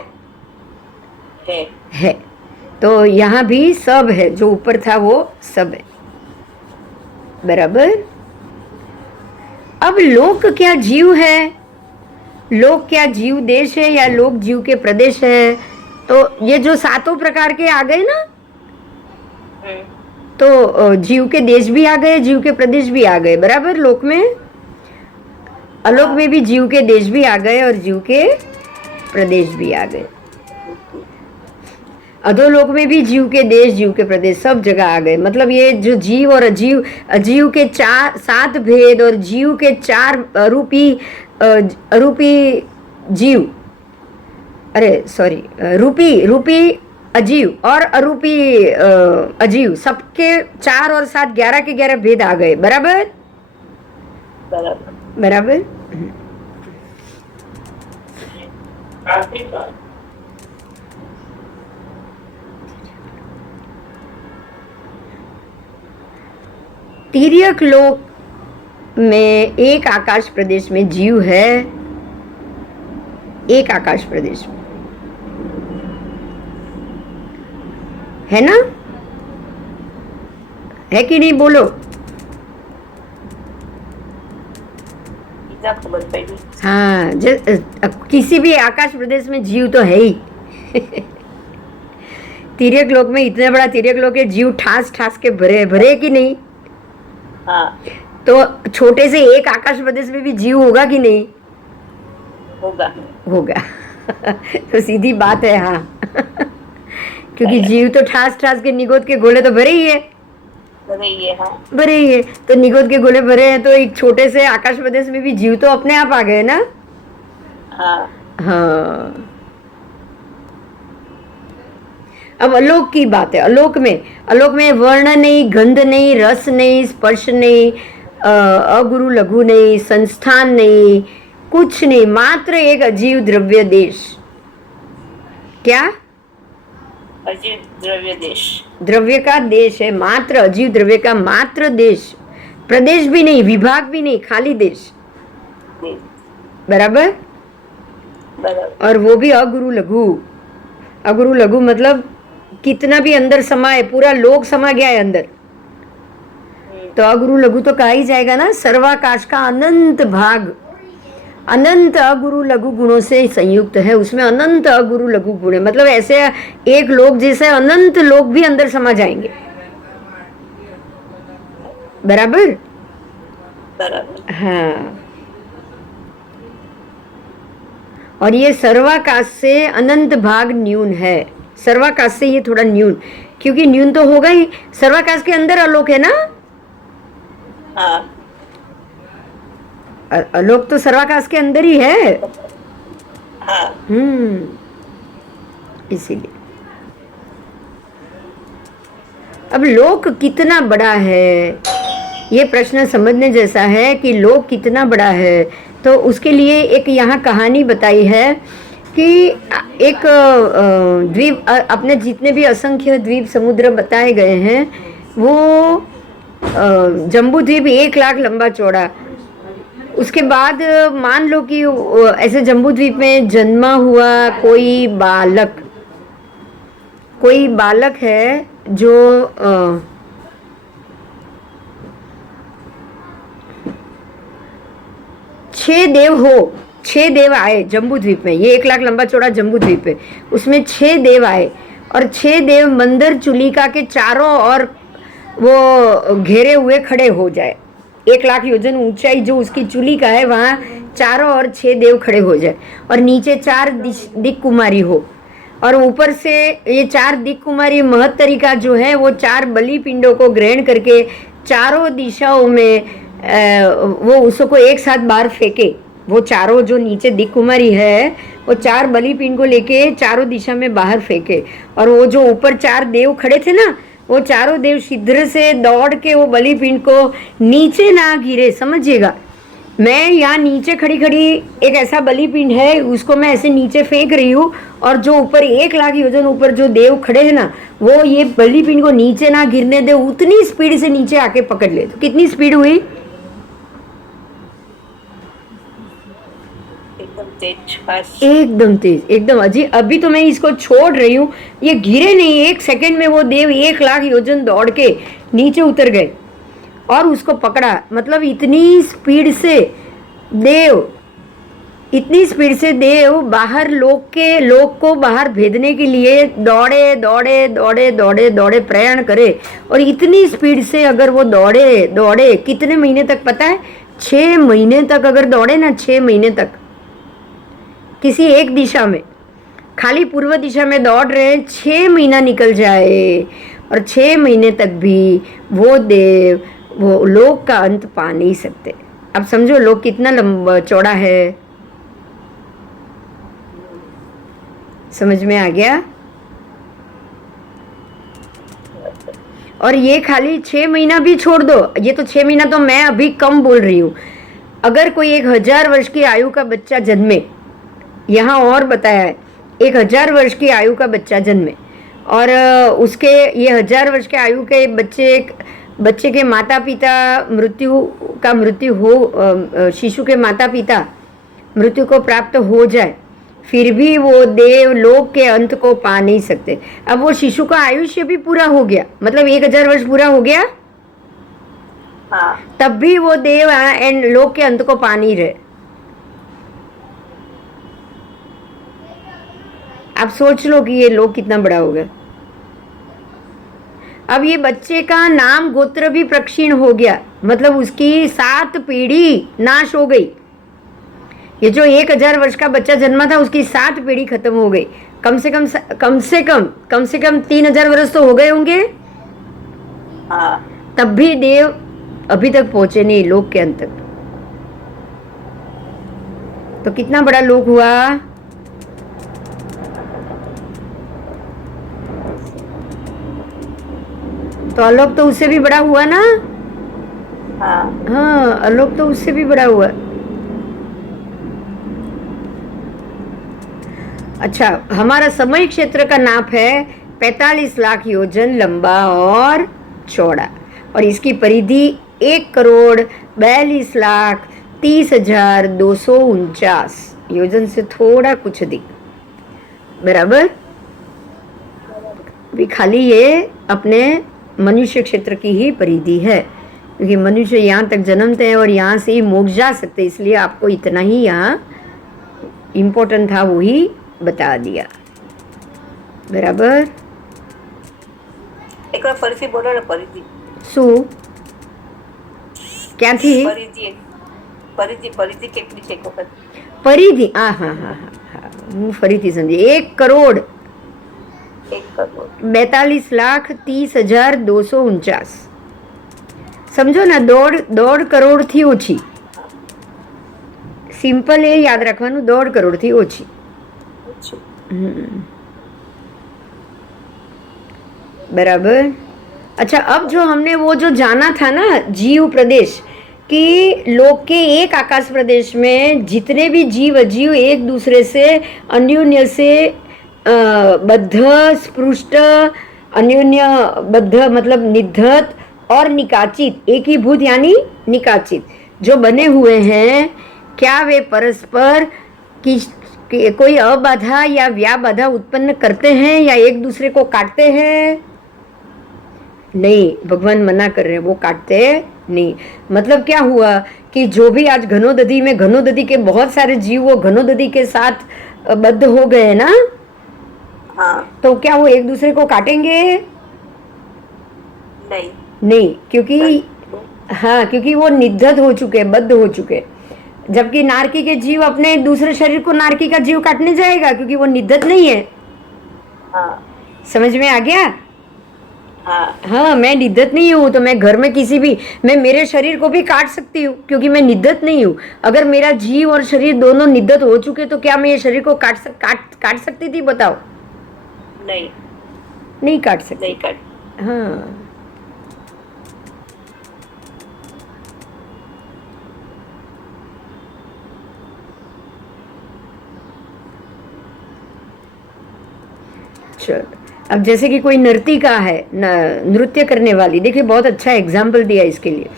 तो यहाँ भी सब है, जो ऊपर था वो सब है। बराबर। अब लोक क्या जीव है? लोक क्या जीव देश है या लोक जीव के प्रदेश है? तो ये जो 7 प्रकार के आ गए ना, तो जीव के देश भी आ गए, जीव के प्रदेश भी आ गए। बराबर। लोक में, अलोक में भी जीव के देश भी आ गए और जीव के प्रदेश भी आ गए। अधोलोक में भी जीव के देश, जीव के प्रदेश सब जगह आ गए। मतलब ये जो जीव और अजीव, अजीव के 7 भेद और जीव के 4 रूपी जीव, अरे सॉरी, रूपी अजीव और अरूपी अजीव, सबके 4 और 7 11 के 11 भेद आ गए। बराबर बराबर। तिर्यक लोक में एक आकाश प्रदेश में जीव है, एक आकाश प्रदेश में है ना, है कि नहीं? बोलो। हाँ, किसी भी आकाश प्रदेश में जीव तो है ही। तिर्यक लोक में, इतना बड़ा तिर्यक लोक है, जीव ठास ठास के भरे भरे कि नहीं? हाँ। तो छोटे से एक आकाश प्रदेश में भी जीव होगा कि नहीं? होगा। तो सीधी बात है। हाँ। क्योंकि जीव तो ठास ठास के, निगोद के गोले तो भरे ही है। भरे ही है, तो निगोद के गोले भरे हैं, तो एक छोटे से आकाश प्रदेश में भी जीव तो अपने आप आ गए ना। हाँ। अब अलोक की बात है। अलोक में वर्ण नहीं, गंध नहीं, रस नहीं, स्पर्श नहीं, अगुरु लघु नहीं, संस्थान नहीं, कुछ नहीं, मात्र एक अजीव द्रव्य देश। क्या? अजीव द्रव्य देश, द्रव्य का देश है, मात्र अजीव द्रव्य का मात्र देश, प्रदेश भी नहीं, विभाग भी नहीं, खाली देश। बराबर। और वो भी अगुरु लघु। अगुरु लघु मतलब कितना भी अंदर समाये, पूरा लोक समा गया है अंदर, तो अगुरु लघु तो कहा ही जाएगा ना। सर्वाकाश का अनंत भाग, अनंत अगुरु लघु गुणों से संयुक्त है, उसमें अनंत अगुरु लघु गुण है। मतलब ऐसे एक लोक जैसे अनंत लोक भी अंदर समा जाएंगे। बराबर। हाँ। और ये सर्वाकाश से अनंत भाग न्यून है। सर्वाकाश से ये थोड़ा न्यून, क्योंकि न्यून तो होगा ही, सर्वाकाश के अंदर अलोक है ना। अलोक तो सर्वाकाश के अंदर ही है। हाँ इसीलिए अब लोक कितना बड़ा है, ये प्रश्न समझने जैसा है कि लोक कितना बड़ा है। तो उसके लिए एक यहाँ कहानी बताई है कि एक द्वीप, अपने जितने भी असंख्य द्वीप समुद्र बताए गए हैं वो जम्बू द्वीप 1 लाख लंबा चौड़ा। उसके बाद मान लो कि ऐसे जम्बू द्वीप में जन्मा हुआ कोई बालक है जो 6 देव आए जम्बू द्वीप में। ये 1 लाख लंबा चौड़ा जम्बू द्वीप है, उसमें 6 देव आए और 6 देव मंदिर चुलिका के चारों ओर वो घेरे हुए खड़े हो जाए। 1 लाख योजन ऊंचाई जो उसकी चुलिका है वहाँ चारों ओर 6 देव खड़े हो जाए और नीचे 4 दिक कुमारी हो और ऊपर से ये 4 दिक कुमारी महत्तरिका जो है वो 4 बलि पिंडों को ग्रहण करके चारों दिशाओं में वो उसको एक साथ बाहर फेंके। वो चारों जो नीचे दिक कुमारी है वो 4 बलि पिंड को लेके चारों दिशा में बाहर फेंके और वो जो ऊपर 4 देव खड़े थे ना, वो चारों देव शीघ्र से दौड़ के वो बलि पिंड को नीचे ना गिरे। समझिएगा, मैं यहाँ नीचे खड़ी एक ऐसा बलि पिंड है उसको मैं ऐसे नीचे फेंक रही हूँ और जो ऊपर 1 लाख योजन ऊपर जो देव खड़े हैं ना वो ये बलि पिंड को नीचे ना गिरने दे, उतनी स्पीड से नीचे आके पकड़ ले। तो कितनी स्पीड हुई? एकदम तेज, एकदम अजीब। अभी तो मैं इसको छोड़ रही हूँ, ये गिरे नहीं, 1 सेकंड में वो देव 1 लाख योजन दौड़ के नीचे उतर गए और उसको पकड़ा। मतलब इतनी स्पीड से देव बाहर लोक को बाहर भेजने के लिए दौड़े प्रयाण करे। और इतनी स्पीड से अगर वो दौड़े कितने महीने तक पता है? 6 महीने तक अगर दौड़े ना, 6 महीने तक किसी एक दिशा में, खाली पूर्व दिशा में दौड़ रहे, 6 महीना निकल जाए और 6 महीने तक भी वो देव वो लोक का अंत पा नहीं सकते। अब समझो लोक कितना लंबा चौड़ा है। समझ में आ गया? और ये खाली 6 महीना भी छोड़ दो, ये तो 6 महीना तो मैं अभी कम बोल रही हूँ। अगर कोई 1000 वर्ष की आयु का बच्चा जन्मे, यहाँ और बताया है 1000 वर्ष की आयु का बच्चा जन्मे और उसके ये 1000 वर्ष के आयु के बच्चे के माता पिता मृत्यु हो, शिशु के माता पिता मृत्यु को प्राप्त हो जाए, फिर भी वो देव लोक के अंत को पा नहीं सकते। अब वो शिशु का आयुष्य भी पूरा हो गया, मतलब 1000 वर्ष पूरा हो गया, हाँ। तब भी वो देव एंड लोक के अंत को पा नहीं रहे। आप सोच लो कि ये लोक कितना बड़ा होगा। अब ये बच्चे का नाम गोत्र भी प्रक्षीण हो गया, मतलब उसकी 7 पीढ़ी नाश हो गई। ये जो 1000 वर्ष का बच्चा जन्मा था उसकी 7 पीढ़ी खत्म हो गई। कम से कम 3000 वर्ष तो हो गए होंगे। हाँ। तब भी देव अभी तक पहुंचे नहीं लोक के अंत तक। तो कितना बड़ा लोक हुआ? तो आलोक तो उससे भी बड़ा हुआ ना। हाँ, आलोक तो उससे भी बड़ा हुआ। अच्छा, हमारा समय क्षेत्र का नाप है 45 लाख योजन लंबा और चौड़ा और इसकी परिधि 1,42,30,249 योजन से थोड़ा कुछ अधिक, बराबर। भी खाली ये अपने मनुष्य क्षेत्र की ही परिधि है, क्योंकि मनुष्य यहाँ तक जन्मते हैं और यहाँ से ही मोक्ष जा सकते, इसलिए आपको इतना ही यहाँ इम्पोर्टेंट था वो ही बता दिया, बराबर। एक बार फरीથી बोलो ना, परिधि શું ક્યાંથી? પરિધિ કેટલી છે? પરિધિ હા હા હા હા હું ફરીથી સમજી। 1,42,30,249 समझो ना, 1.5 करोड़ थी ओछी। સિમ્પલ એ યાદ રાખવાનું 1.5 કરોડથી ઓછી. अच्छा बराबर. अच्छा, अब जो हमने वो जो जाना था ना जीव प्रदेश, कि लोक के एक आकाश प्रदेश में जितने भी जीव अजीव एक दूसरे से अन्योन्य से बद्ध स्पृष्ट, अन्योन्य बद्ध मतलब निधत और निकाचित, एक ही भूत यानी निकाचित जो बने हुए हैं, क्या वे परस्पर कोई अबाधा या व्याबाधा उत्पन्न करते हैं या एक दूसरे को काटते हैं? नहीं, भगवान मना कर रहे हैं, वो काटते नहीं. मतलब क्या हुआ कि जो भी आज घनोदधी में घनोदधी के बहुत सारे जीव वो घनोदधी के साथ बद्ध हो गए ना, हाँ तो क्या वो एक दूसरे को काटेंगे? नहीं नहीं, क्योंकि हाँ, क्योंकि वो निधत हो चुके, बद्ध हो चुके. जबकि नारकी के जीव अपने दूसरे शरीर को नारकी का जीव काटने जाएगा क्योंकि वो निधत नहीं है. हाँ समझ में आ गया? हाँ हाँ, मैं निधत नहीं हूँ तो मैं घर में किसी भी, मैं मेरे शरीर को भी काट सकती हूँ क्योंकि मैं निधत नहीं हूँ. अगर मेरा जीव और शरीर दोनों निधत हो चुके तो क्या मैं ये शरीर को काट सकती थी? बताओ. नहीं नहीं काट सकती. नहीं कर हाँ. चलो, अब जैसे कि कोई नर्तिका है, नृत्य करने वाली, देखिए बहुत अच्छा एग्जाम्पल दिया इसके लिए.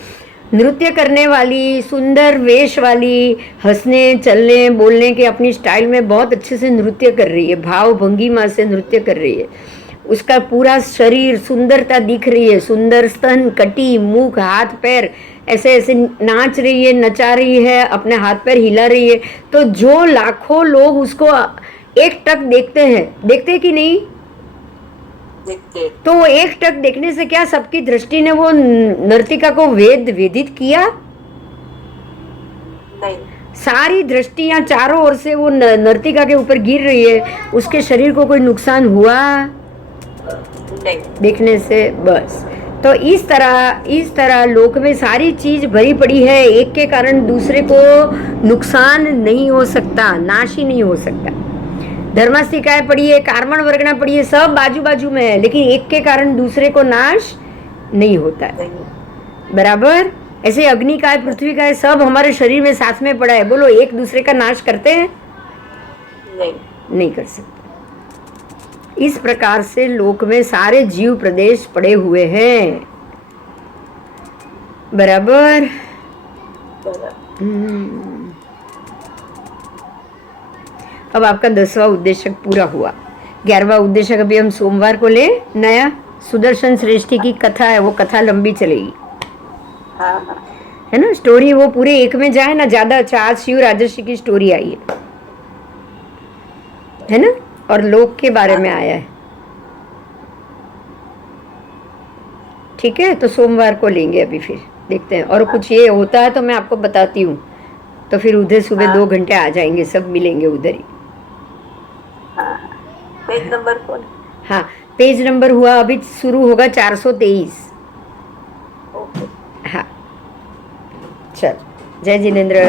नृत्य करने वाली, सुंदर वेश वाली, हंसने चलने बोलने के अपनी स्टाइल में बहुत अच्छे से नृत्य कर रही है, भाव भंगिमा से नृत्य कर रही है. उसका पूरा शरीर सुंदरता दिख रही है, सुंदर स्तन, कटी, मुख, हाथ पैर ऐसे ऐसे नाच रही है, नचा रही है, अपने हाथ पैर हिला रही है. तो जो लाखों लोग उसको एक टक देखते हैं कि नहीं? देखते तो वो एक टक देखने से क्या सबकी दृष्टि ने वो नर्तिका को वेदित किया? नहीं सारी दृष्टियां चारों ओर से वो नर्तिका के ऊपर गिर रही है. उसके शरीर को कोई नुकसान हुआ नहीं देखने से? बस. तो इस तरह लोक में सारी चीज भरी पड़ी है, एक के कारण दूसरे को नुकसान नहीं हो सकता, नाश ही नहीं हो सकता. धर्मास्तिकाएं पढ़िए, कार्मण वर्गना पढ़िए, सब बाजू बाजू में है, लेकिन एक के कारण दूसरे को नाश नहीं होता है. नहीं बराबर. ऐसे अग्नि का है, पृथ्वी का है, सब हमारे शरीर में साथ में पड़ा है. बोलो एक दूसरे का नाश करते हैं? नहीं नहीं कर सकते. इस प्रकार से लोक में सारे जीव प्रदेश पड़े हुए हैं. बराबर. अब आपका 10वां उद्देश्य पूरा हुआ. 11वां उद्देश्य अभी हम सोमवार को ले. नया सुदर्शन श्रेष्ठी की कथा है, वो कथा लंबी चलेगी, हाँ हाँ है ना. स्टोरी वो पूरे एक में जाए ना, ज्यादा अच्छा. आज शिव राजर्षि की स्टोरी आई है ना, और लोक के बारे में आया है. ठीक है, तो सोमवार को लेंगे. अभी फिर देखते हैं, और कुछ ये होता है तो मैं आपको बताती हूँ. तो फिर उधर सुबह 2 घंटे आ जाएंगे, सब मिलेंगे उधर ही. पेज नंबर कौन? हाँ, पेज नंबर हुआ अभी शुरू होगा 423. ओके हाँ, चल. जय जिनेन्द्र.